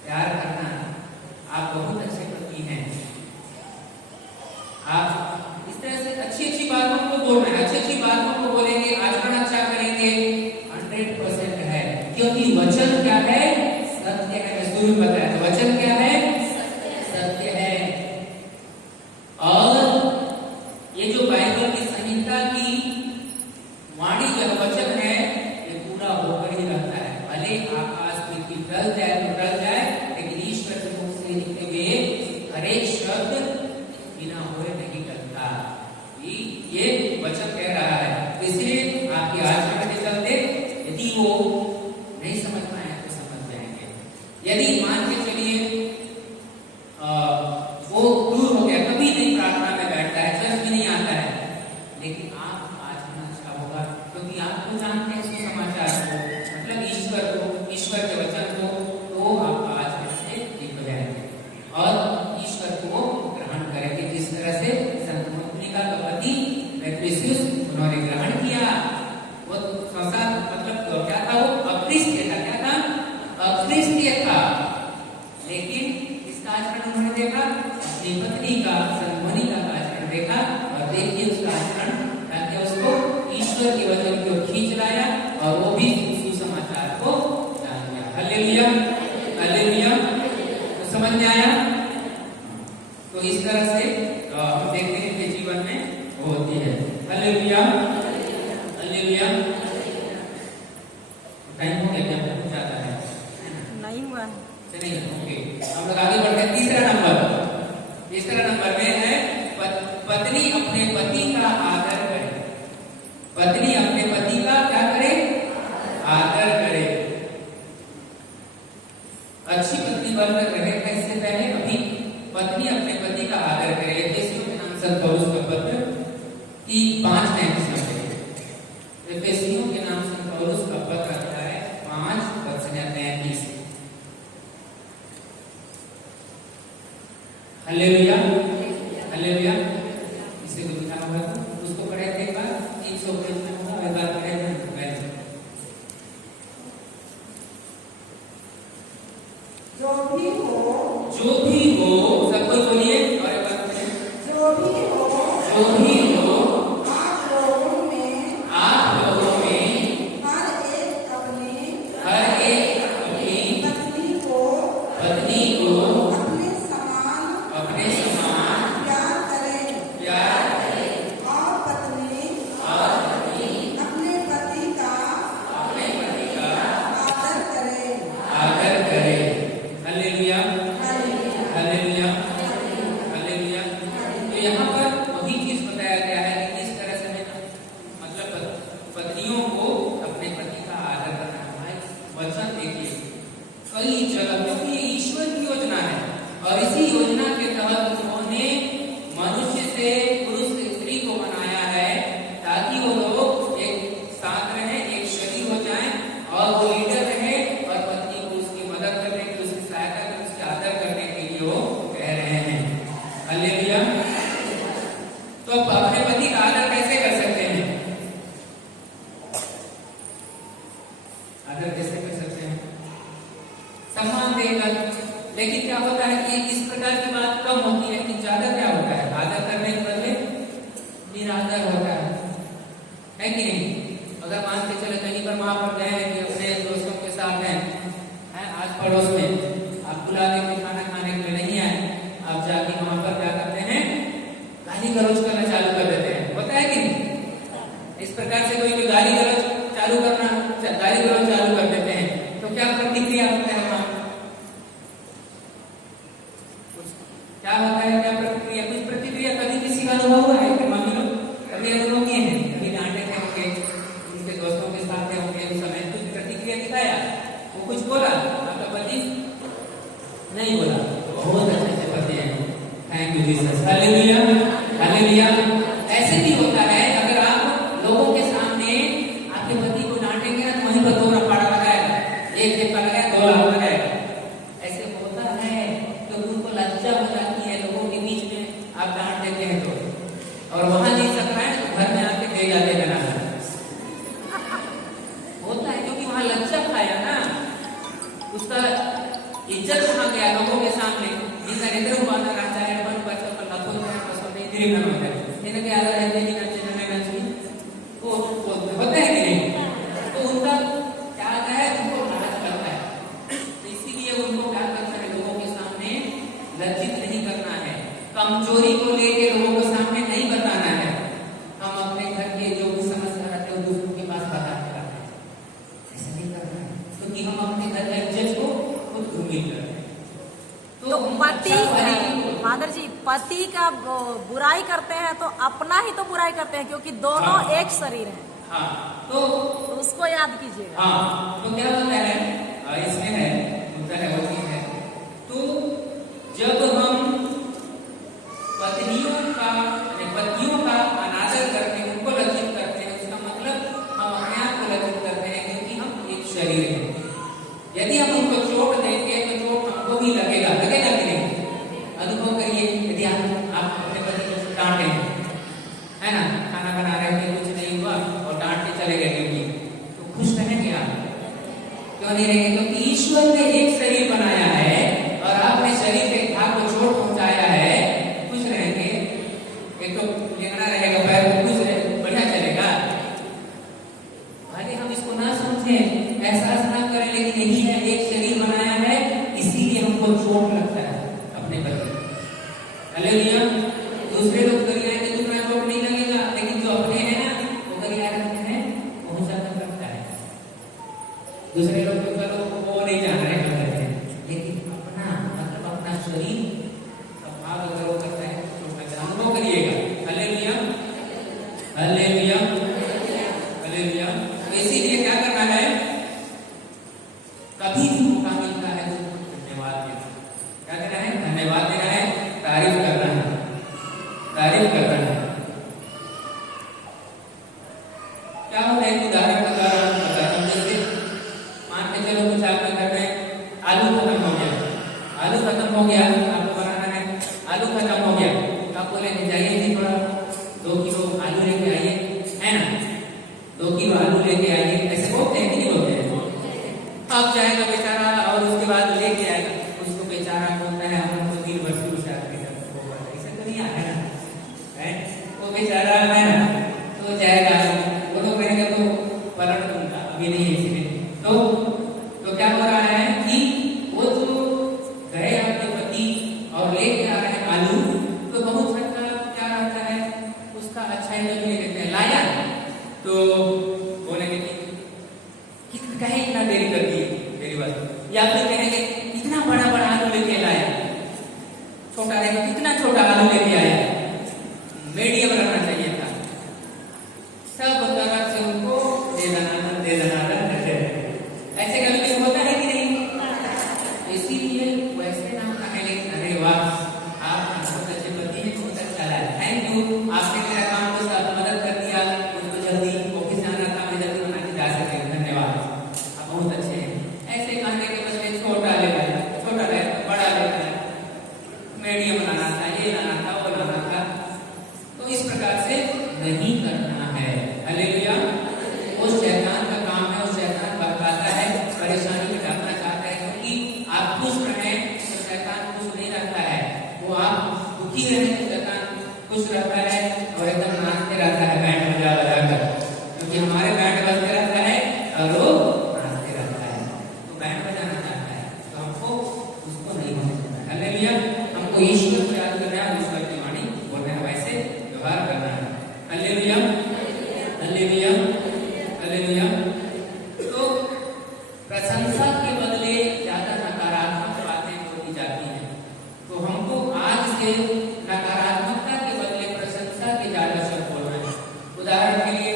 प्यार करना, आप बहुत अच्छे पति हैं, आप इस तरह से अच्छी अच्छी बातों को बोल रहे हैं, अच्छी अच्छी बातों को बोलेंगे, आचरण अच्छा करेंगे, 100% है। क्योंकि वचन क्या है? सत्य है। मैं शुरू में बताया था वचन क्या है? सत्य है। और ये जो बाइबल की संहिता की वाणी जो वचन है, ये पूरा होकर ही रहता है। भले आकाश पृथ्वी टल जाए तो टल जाए, लेकिन ईश्वर के मुख से निकले हुए हर एक शब्द बिना हुए नहीं टलता। ये वचन कह रहा है। तो इसलिए आपके आचरण के चलते यदि वो नहीं समझ पाए तो समझ जाएंगे। यदि मान के चलिए वो दूर हो गया, कभी नहीं प्रार्थना में बैठता है, चर्च में नहीं आता है, लेकिन आपका आचरण अच्छा होगा, क्योंकि आप तो जानते हैं सुसमाचार को, मतलब ईश्वर को, ईश्वर के वचन को, तो आपका आचरण से ठीक हो जाएंगे और ईश्वर को ग्रहण करेंगे। जिस तरह से संत मोनिका का पति एफिसियस उन्होंने ग्रहण किया। वो संसार मतलब क्या था? वो अक्रिस्तीय था। क्या था? अक्रिस्तीय था, लेकिन इसका आचरण उन्होंने देखा, अपनी पत्नी का, संत मोनिका का आचरण देखा, और देखिए उसका आचरण क्या, उसको ईश्वर के वचन की ओर खींच लाया, और वो भी सुसमाचार को जान गया। Hallelujah, hallelujah. तो समझ में आया? तो इस तरह से हम देखते हैं कि जीवन में होती है। Hallelujah, hallelujah. टाइम हो गया क्या? बहुत ज्यादा है, नहीं हुआ नहीं? ओके, हम लोग आगे बढ़ते हैं। तीसरा नंबर में है पत्नी अपने पति का आदर करे। पत्नी अपने पति का क्या करे? आदर करे। अच्छी पत्नी बनकर रहेगा। इससे पहले अभी पत्नी अपने पति का आदर करे। एफेसियों के नाम संत पौलुस का पत्र की 5:33। एफेसियों के नाम संत पौलुस का पत्र आता है 5:33। Hallelujah, hallelujah. इसे को लिखा हुआ है, उसको पढ़े थे एक बार, 300 पेज में होगा, एक बार पढ़े थे। जो भी हो, सब कोई बोलिए, और एक बार पढ़े। जो भी हो, आप लोगों में हर एक अपनी पत्नी को अपने समान प्यार करें, और पत्नी अपने पति का आदर करे। Hallelujah, hallelujah, hallelujah. तो यहाँ पर वही चीज बताया गया है कि किस तरह से मतलब पत्नियों को अपने पति का आदर करना है। वचन देखिए कई जगह, क्योंकि ये ईश्वर की योजना है, और इसी योजना के तहत उन्होंने मनुष्य से, पुरुष से स्त्री को बनाया है, ताकि वो लोग एक साथ रहें, एक शरीर हो जाएं, और वो लीडर रहे, और पत्नी को उसकी मदद करने की, उसकी सहायता करने, उसके आदर करने के लिए वो कह रहे हैं। हालेलुया। तो अब अपने पति का आदर कैसे कर सकते हैं? आदर कैसे कर सकते हैं? सम्मान देकर। लेकिन क्या होता है कि इस प्रकार की बात कम होती है, लेकिन ज्यादा क्या होता है? आदर करने के बदले निरादर होता है कि नहीं? अगर मान के चले कहीं पर वहां पर गए हैं कि अपने दोस्तों के साथ हैं, आज पड़ोस में, आप बुला के खाना खाने के लिए नहीं आए, आप जाके वहां पर क्या करते हैं? गाली गलौज करना चालू कर देते हैं। होता है कि नहीं? इस प्रकार से कोई गाली गलौज चालू कर देते हैं, तो क्या प्रतिक्रिया होता है वहां? क्या होता है? क्या प्रतिक्रिया? कुछ प्रतिक्रिया कभी किसी का अनुभव हुआ है कि मम्मी लोग कभी अनुभव किए हैं? कभी डांटे थे होंगे, उनके दोस्तों के साथ होंगे, उस समय कुछ प्रतिक्रिया दिखाया, वो कुछ बोला, आपका पति जीसस, हालेलुया, हालेलुया। ऐसे भी होता है, अगर आप लोगों के सामने आपके पति को डांटेंगे ना तो वहीं पर 2 रपाड़ा लगाएगा, 1 ठेपा लगाएगा, 2 लात लगाएगा। ऐसे होता है तो उनको लज्जा हो जाती है, लोगों के बीच में आप डांट देते हैं तो, और वहां नहीं सक रहा है तो घर में आके दे जाते हैं होता है, क्योंकि वहां लज्जा खाया ना, उसका इज्जत वहां गया लोगों के सामने। जिसका नेत्र हुआ ना रहता है अपन पर सब लाखों में कसम नहीं गिरी ना होता है, इनके आला रहते हैं ना चलने में नहीं वो होता है कि नहीं, तो उनका क्या आता है, उनको लालच करता है, तो इसीलिए उनको क्या करना है, लोगों के सामने लज्जित नहीं करना है, कमजोरी को लेके लोगों के सामने नहीं बताना है। हम अपने घर के जो भी समस्या रहते हैं दूसरों के पास बताते रहते हैं, ऐसा नहीं करना है, क्योंकि हम अपने घर का इज्जत को खुद उम्मीद करते हैं। तो पति, फादर जी, पति का बुराई करते हैं तो अपना ही तो बुराई करते हैं, क्योंकि दोनों एक शरीर है। हाँ, तो उसको याद कीजिए। हाँ, तो क्या होता है, इसमें है होता है वो चीज है, तो जब हम पतियों का अनादर करते हैं, उनको लज्जित करते हैं, उसका मतलब हम अपने आप को लज्जित करते हैं, क्योंकि हम एक शरीर है। यदि हम उनको चोट देंगे तो चोट हमको भी लगेगा कि नहीं? अनुभव करिए, यदि आप अपने पति को डांटे है ना, खाना बना रहे थे कुछ नहीं हुआ और डांट के चले गए ड्यूटी, तो खुश रहेंगे आप? क्यों नहीं रहेंगे? क्योंकि ईश्वर ने एक शरीर बनाया है और आपने शरीर के भाग को चोट पहुंचाया है, खुश रहेंगे? एक तो लेना रहेगा पैर को, खुश रहे, बढ़िया चलेगा। भले हम इसको ना समझें, एहसास ना करें, लेकिन यही है, एक शरीर बनाया है, इसीलिए हमको चोट लगता है अपने पति। हालेलुया। दूसरे लोग करिए तो तुम्हें चोट नहीं लगेगा, लेकिन जो अपने हैं ना वो करिए रखते हैं, बहुत ज्यादा लगता है। दूसरे लोग तो चलो वो नहीं जान रहे करते हैं, लेकिन अपना मतलब अपना शरीर का भाग अगर वो करता है तो मैं अनुभव करिएगा। Hallelujah, hallelujah, hallelujah. इसीलिए क्या करना है, कभी भी मौका मिलता है तो धन्यवाद देना। क्या करना है? धन्यवाद देना है, तारीफ करना है, तारीफ करना है। क्या होता है, उदाहरण बताता हूं, जैसे मान के चलो कुछ आपके घर में आलू खत्म हो गया, आलू खत्म हो गया, आपको बनाना है, आलू खत्म हो गया, तो आपको लेके जाइए जी, थोड़ा 2 किलो आलू लेके आइए, है ना, 2 किलो आलू लेके आइए, ऐसे बोलते हैं कि नहीं बोलते हैं? अब जाएगा बेचारा और उसके बाद लेके आएगा, उसको बेचारा बोलता है हमको दिन भर शुरू से आते हैं, ऐसा तो नहीं आ है ना, है वो बेचारा है ना, तो जाएगा, वो तो कहेंगे तो पलट दूंगा, अभी नहीं है इसलिए। तो क्या हो रहा है कि वो जो गए आपके पति और लेके आ रहे हैं आलू, तो बहुत अच्छा क्या रहता है, उसका अच्छा ही नहीं लेते हैं, लाया तो बोलेंगे कि कहे इतना देरी कर दी मेरी बात, या फिर कहेंगे इतना बड़ा बड़ा आलू लेके लाया, छोटा रहेगा कितना छोटा आलू लेके आया, मीडियम रहना चाहिए था, सब तरह से उनको दे दनादन करते हैं। ऐसे कभी होता है कि नहीं? इसीलिए वैसे नाम कहे, लेकिन अरे वाह, आप बहुत अच्छे पति हैं, बहुत अच्छा लगा, थैंक यू, आपने मेरा काम को साथ मदद कर दिया, मुझको जल्दी ऑफिस जाना था, मैं जल्दी बना के जा सके, धन्यवाद, आप बहुत अच्छे हैं। ऐसे कहने के बदले छोटा लेता है, छोटा लेता है, बड़ा लेता है, मीडियम लाना था, ये लाना था, वो लाना था, तो इस प्रकार से नहीं करना है। हालेलुया। वो शैतान का काम है, वो शैतान भटकाता है, परेशानी में डालना चाहता है, क्योंकि आप खुश रहें तो शैतान खुश नहीं रहता है, वो आप दुखी रहें तो शैतान खुश रहता है और एकदम नाचते रहता है बैंड बजा बजा कर, क्योंकि हमारे बैंड बजते रहता है और वो नाचते रहता है, तो बैंड बजाना चाहता है, तो हमको उसको नहीं होना चाहिए। हालेलुया। हमको ईश्वर को याद करना है, ईश्वर की वाणी बोलना है, वैसे व्यवहार करना है। Hallelujah, hallelujah, hallelujah. तो प्रशंसा के बदले ज्यादा नकारात्मक बातें बोली जाती हैं, तो हमको आज से नकारात्मकता के बदले प्रशंसा के ज्यादा शब्द बोलना है। उदाहरण के लिए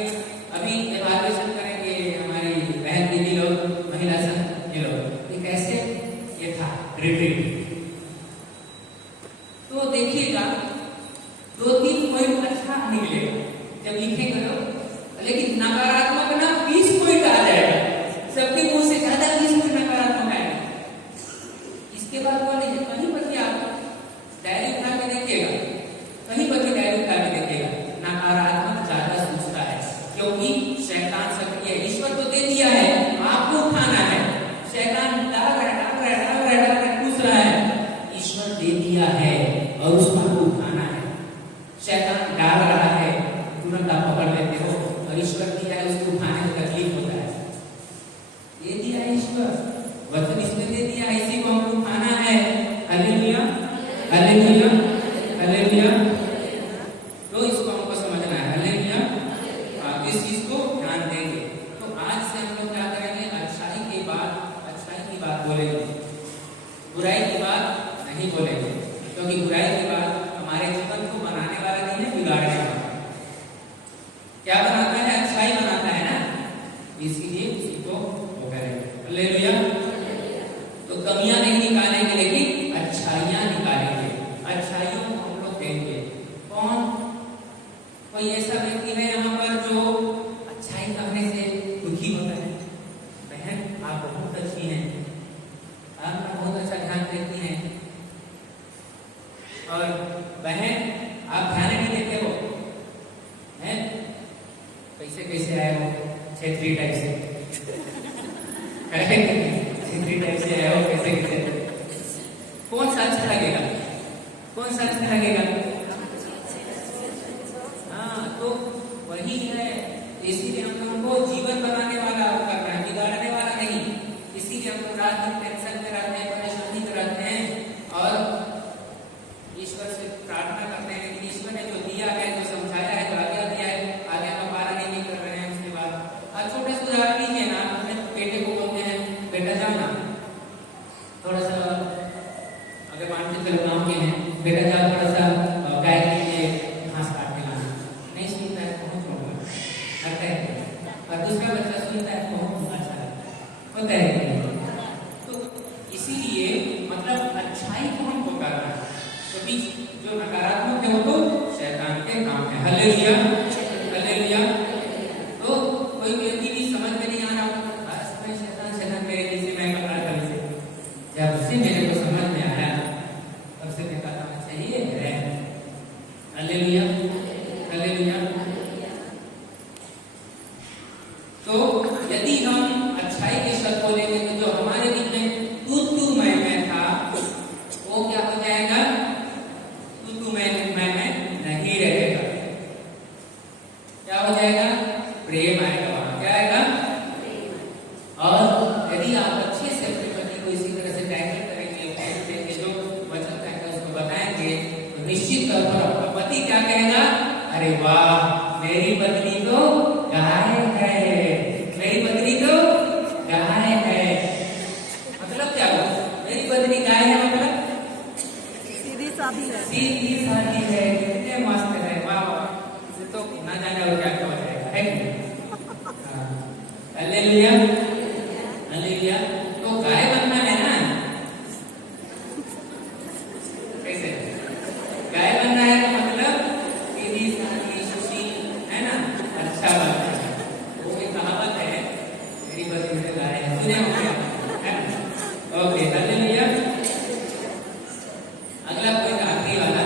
अभी इवैल्यूएशन करेंगे हमारी बहन दीदी लोग, महिला संघ के लोग, ये कैसे ये था रिट्रीट, तो देखिएगा इसके बाद कौन है? कहीं पर भी आप डायरी उठा के देखिएगा, कहीं पर भी डायरी उठा के देखिएगा, नकारात्मक ज्यादा सोचता है, क्योंकि शैतान सक्रिय है। ईश्वर तो दे दिया है, आपको उठाना है। शैतान डाल रहा है, पूछ रहा है। ईश्वर दे दिया है और उसको आपको उठाना है। शैतान डाल रहा है, तुरंत आप पकड़ लेते हो, और ईश्वर दिया है, उसको उठाने में तकलीफ होता है। दे दिया है ईश्वर, वचन इसमें दे दिया है, इसी को हमको उठाना है। Hallelujah, hallelujah, hallelujah. तो इसको हमको समझना है। हालेलुया, इस चीज को ध्यान देंगे। तो आज से हम लोग क्या करेंगे? अच्छाई की बात बोलेंगे, बुराई की बात नहीं बोलेंगे, क्योंकि बुराई की बात हमारे जीवन को बनाने वाला नहीं है, बिगाड़ने वाला। क्या बनाता है? अच्छाई बनाता है ना, इसीलिए उसी को वो करेंगे। हालेलुया। तो कमियां नहीं निकालेंगे, लेकिन अच्छाइयां निकालेंगे, अच्छाइयों को हम लोग देंगे। कौन? कोई ऐसा व्यक्ति है यहाँ पर जो अच्छाई करने से दुखी होता है? बहन, आप बहुत अच्छी हैं, आप बहुत अच्छा ध्यान देती हैं, और बहन आप ध्यान नहीं देते हो, हैं? कैसे आए हो? क्षेत्रीय टाइप से क्षेत्रीय टाइप से आए हो, कैसे? कौन सा अच्छा लगेगा? कौन सा अच्छा लगेगा? हाँ, तो वही है। इसीलिए हम लोगों को जीवन बनाने वाला करना है, बिगाड़ने वाला नहीं। इसीलिए हम लोग रात दिन टेंशन में रहते हैं, परेशानी में रहते हैं, और ईश्वर से प्रार्थना करते हैं, लेकिन ईश्वर ने जो दिया है, जो समझाया है, जो आज्ञा दिया है, आगे हम पालन नहीं कर रहे हैं। उसके बाद आप छोटे से उदाहरण लीजिए ना, अपने बेटे को बोलते हैं, बेटा जाओ ना थोड़ा सा, अगर मान के चलो गाँव के हैं, बेटा जाओ थोड़ा सा गाय के लिए घास काट के लाना। नहीं सुनता है, बहुत प्रॉब्लम करता है। और दूसरा बच्चा सुनता है, बहुत अच्छा होता है। तो इसीलिए मतलब अच्छाई को हमको करना है, क्योंकि जो नकारात्मक है वो तो शैतान के काम है। Hallelujah, hallelujah. तो कोई व्यक्ति भी समझ में नहीं आ रहा होगा, बस मैं शैतान मेरे जैसे मैं कपड़ा कर से, जब से मेरे को समझ में आया तब से मैं कहता चाहिए है। Hallelujah, hallelujah. तो यदि हम अच्छाई के शब्द बोलेंगे, तो जो हमारे बीच में तू मैं था, वो क्या हो जाएगा? तू मैं नहीं रहेगा। क्या हो जाएगा? प्रेम आएगा, वहां क्या आएगा? और यदि आप अच्छे से अपने पति को इसी तरह से टैकल करेंगे, जो वचन कहता है उसको बताएंगे, तो निश्चित तौर पर आपका पति क्या कहेगा? अरे वाह, मेरी पत्नी तो गाय है, मेरी पत्नी तो गाय है। मतलब क्या हुआ? मेरी पत्नी गाय है, मतलब सीधी सादी है, सीधी सादी है, कितने मस्त है, वाह वाह। तो ना जाने और क्या हो जाएगा, है कि? Hallelujah, hallelujah. तो गाय बनना है ना, कैसे? गाय बनना है तो मतलब सीधी सादी, सुशील, है ना, अच्छा बनना है। वो एक कहावत है, मेरी पत्नी से गाय है, सुने हो क्या? है ना? Okay, hallelujah. अगला पॉइंट आखिरी वाला,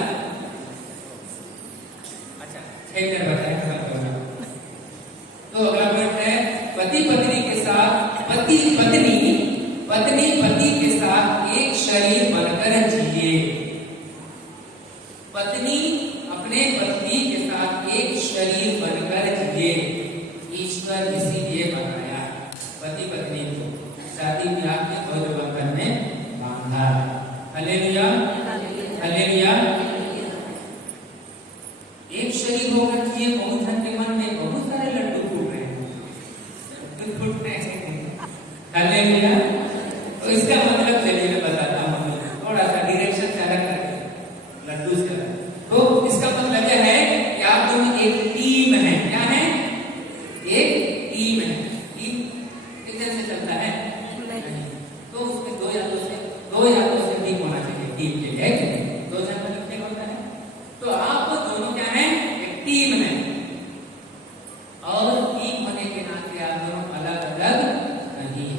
अच्छा 6 मिनट बताया। तो अगला पॉइंट है पति पत्नी के साथ, पति के साथ एक शरीर बनकर जिए। पत्नी अपने पति के साथ एक शरीर बनकर जिए। ईश्वर इसीलिए बनाया पति पत्नी को, शादी ब्याह में दो बंधन में बांधा। Hallelujah, hallelujah. एक शरीर होकर जिए। बहुत जन के मन में बहुत सारे लड्डू फूट रहे हैं, हालेलुया। तो इसका मतलब चलिए मैं बताता हूँ, थोड़ा सा डिरेक्शन चालक करके लड्डू से। तो इसका मतलब यह है कि आप दोनों एक टीम है। क्या है? एक टीम है। टीम कितने से चलता है? तो उसमें दो या दो से टीम होना चाहिए टीम के लिए, दो जन का कितने होता है? तो आप दोनों क्या है? एक टीम है। और टीम होने के नाते आप दोनों अलग अलग नहीं,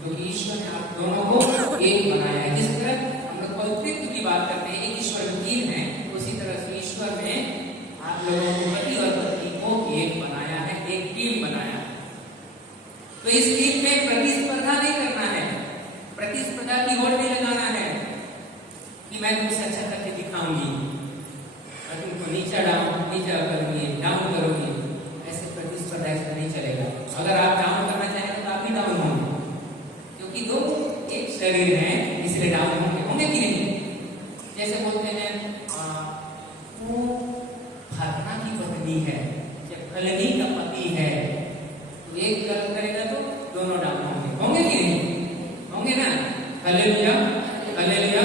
तो ईश्वर ने आप दोनों को एक बनाया है। जिस तरह विराम होंगे कि नहीं? जैसे बोलते हैं वो फलना की पत्नी है या फलनी का पति है, तो एक गलत करेगा तो दोनों डाउन होंगे कि नहीं? होंगे ना? Hallelujah, hallelujah.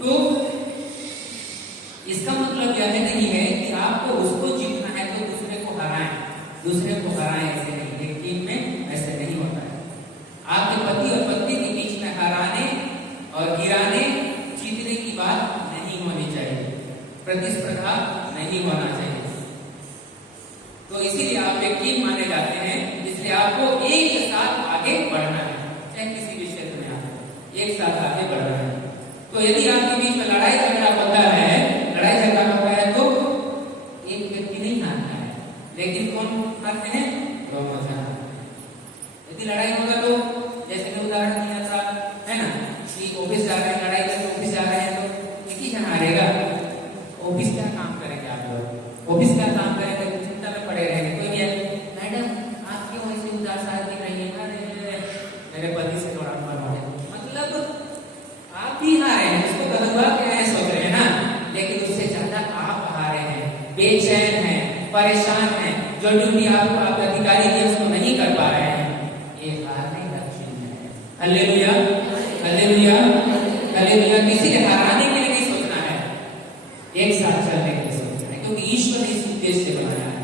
तो इसका मतलब यह नहीं है कि आपको उसको जीतना है तो दूसरे को हराएं, ऐसे नहीं। एक टीम में ऐसे नहीं होता है। आपके पति और पत्नी के बीच में हराने और गिराने, जीतने की बात नहीं होनी चाहिए, प्रतिस्पर्धा नहीं होना चाहिए। तो इसीलिए आप एक टीम माने जाते हैं, इसलिए आपको एक साथ आगे बढ़ना है, चाहे किसी भी क्षेत्र में आप एक साथ आगे बढ़ना है। तो यदि आपके बीच में लड़ाई झगड़ा होता है तो एक व्यक्ति नहीं हारता है, लेकिन कौन हारते हैं? दोनों जन। यदि लड़ाई होगा तो जैसे कि उदाहरण दिया था, है ना, कि ऑफिस जा रहे हैं, लड़ाई करके ऑफिस जा रहे हैं तो एक ही जन हारेगा। ऑफिस क्या काम करेंगे आप लोग? ऑफिस क्या काम करेंगे? चिंता में पड़े रहेंगे। कोई भी मैडम आप क्यों ऐसे उदास दिख रही है? अरे मेरे पति से थोड़ा मन हो गया, मतलब आप भी हारे हैं, उसको गलत क्या है सोच रहे हैं ना, लेकिन उससे ज्यादा आप हारे हैं, बेचैन हैं, परेशान हैं। जो ड्यूटी आपको आप अधिकारी की उसको नहीं कर पा रहे हैं, ये हारने का चिन्ह है। Hallelujah, hallelujah, hallelujah. किसी के हराने के लिए नहीं सोचना है, एक साथ चलने के लिए सोचना है, क्योंकि ईश्वर ने इस उद्देश्य से बनाया है।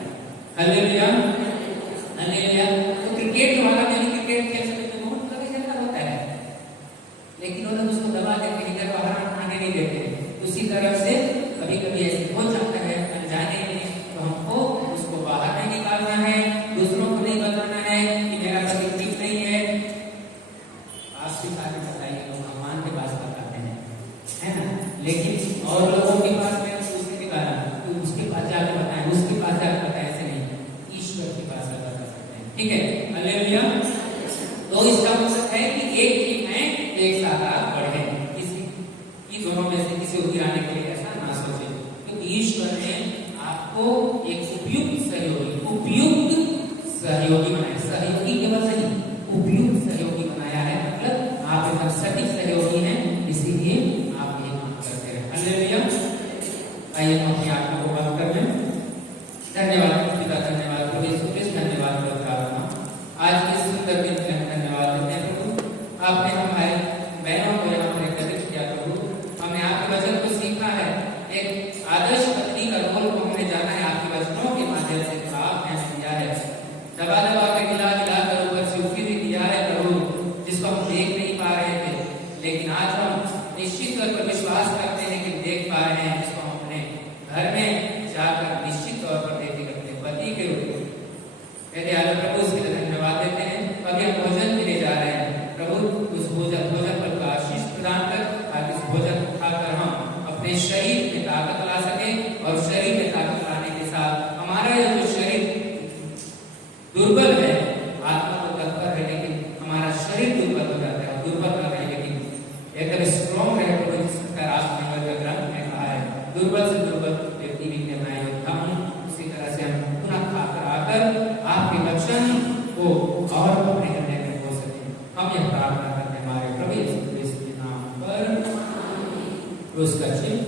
Hallelujah, hallelujah. तो क्रिकेट वाला में भी क्रिकेट खेल सकते हैं, बहुत कभी खेलता होता है, लेकिन वो लोग उसको दबा देते हैं, इधर बाहर आने नहीं देते। उसी तरह से कभी कभी ऐसे हो जाता है अनजाने में, तो हमको उसको बाहर नहीं निकालना है, दूसरों को नहीं बताना है कि मेरा पति ठीक नहीं है। आप भी साथ में बताइए, लोग भगवान के पास बताते हैं, है ना, लेकिन और लोगों के पास में उसके पास जाकर बताएं, उसके पास जाकर बताएं, ऐसे नहीं, ईश्वर के पास बता सकते हैं। ठीक है, हालेलुया। तो इसका मतलब है कि एक टीम है, एक साथ आप बढ़े, किसी दोनों में से किसी को गिराने के लिए ऐसा ना सोचे, क्योंकि ईश्वर ने आपको एक उपयुक्त सहयोगी बनाया। सहयोगी केवल नहीं, उपयुक्त सहयोगी बनाया है, मतलब आप एकदम सटीक सहयोगी हैं, इसीलिए आप ये काम करते रहे। हालेलुया। आइए हम अपनी आत्मा को बंद कर लें। धन्यवाद पिता, धन्यवाद प्रभु यीशु क्रिस्ट, धन्यवाद प्रभु। आज के सुंदर दिन के लिए धन्यवाद देते हैं प्रभु। आपने हमारे बहनों को यहाँ पर एकत्रित किया प्रभु, हमने आपके वचन को सीखा है, एक आदर्श पत्नी का रोल को हमने जाना है आपके वचनों के माध्यम से। आपने दिया है, दबा दबा के गिला कर ऊपर से उठी भी दिया है प्रभु, जिसको हम देख नहीं पा रहे थे, लेकिन आज हम निश्चित तौर पर विश्वास करते हैं कि देख पा रहे हैं, जिसको हम अपने घर में जाकर निश्चित तौर पर देखेंगे अपने पति के रूप में। दयालु प्रभु, उसके लिए धन्यवाद देते हैं। अभी हम भोजन के लिए जा रहे हैं प्रभु, उस भोजन पर आशीष प्रदान कर, ताकि इस भोजन को खाकर हम अपने शरीर में ताकत ला सके, और शरीर में ताकत लाने के साथ हमारा जो शरीर दुर्बल है, आत्मा तो तत्पर है, लेकिन हमारा शरीर दुर्बल हो जाता है, दुर्बल कर रहे, लेकिन एकदम स्ट्रॉन्ग रहे प्रभु, जिस प्रकार आपने ग्रंथ में कहा है, दुर्बल से दुर्बल व्यक्ति भी मैं योद्धा हूँ। उसी तरह से हम पुनः खाकर आकर आपके वचन को और अपने हृदय में हो सके, हम यह प्रार्थना करते हमारे प्रभु यीशु क्रिस्त के नाम पर। उसका चिन्ह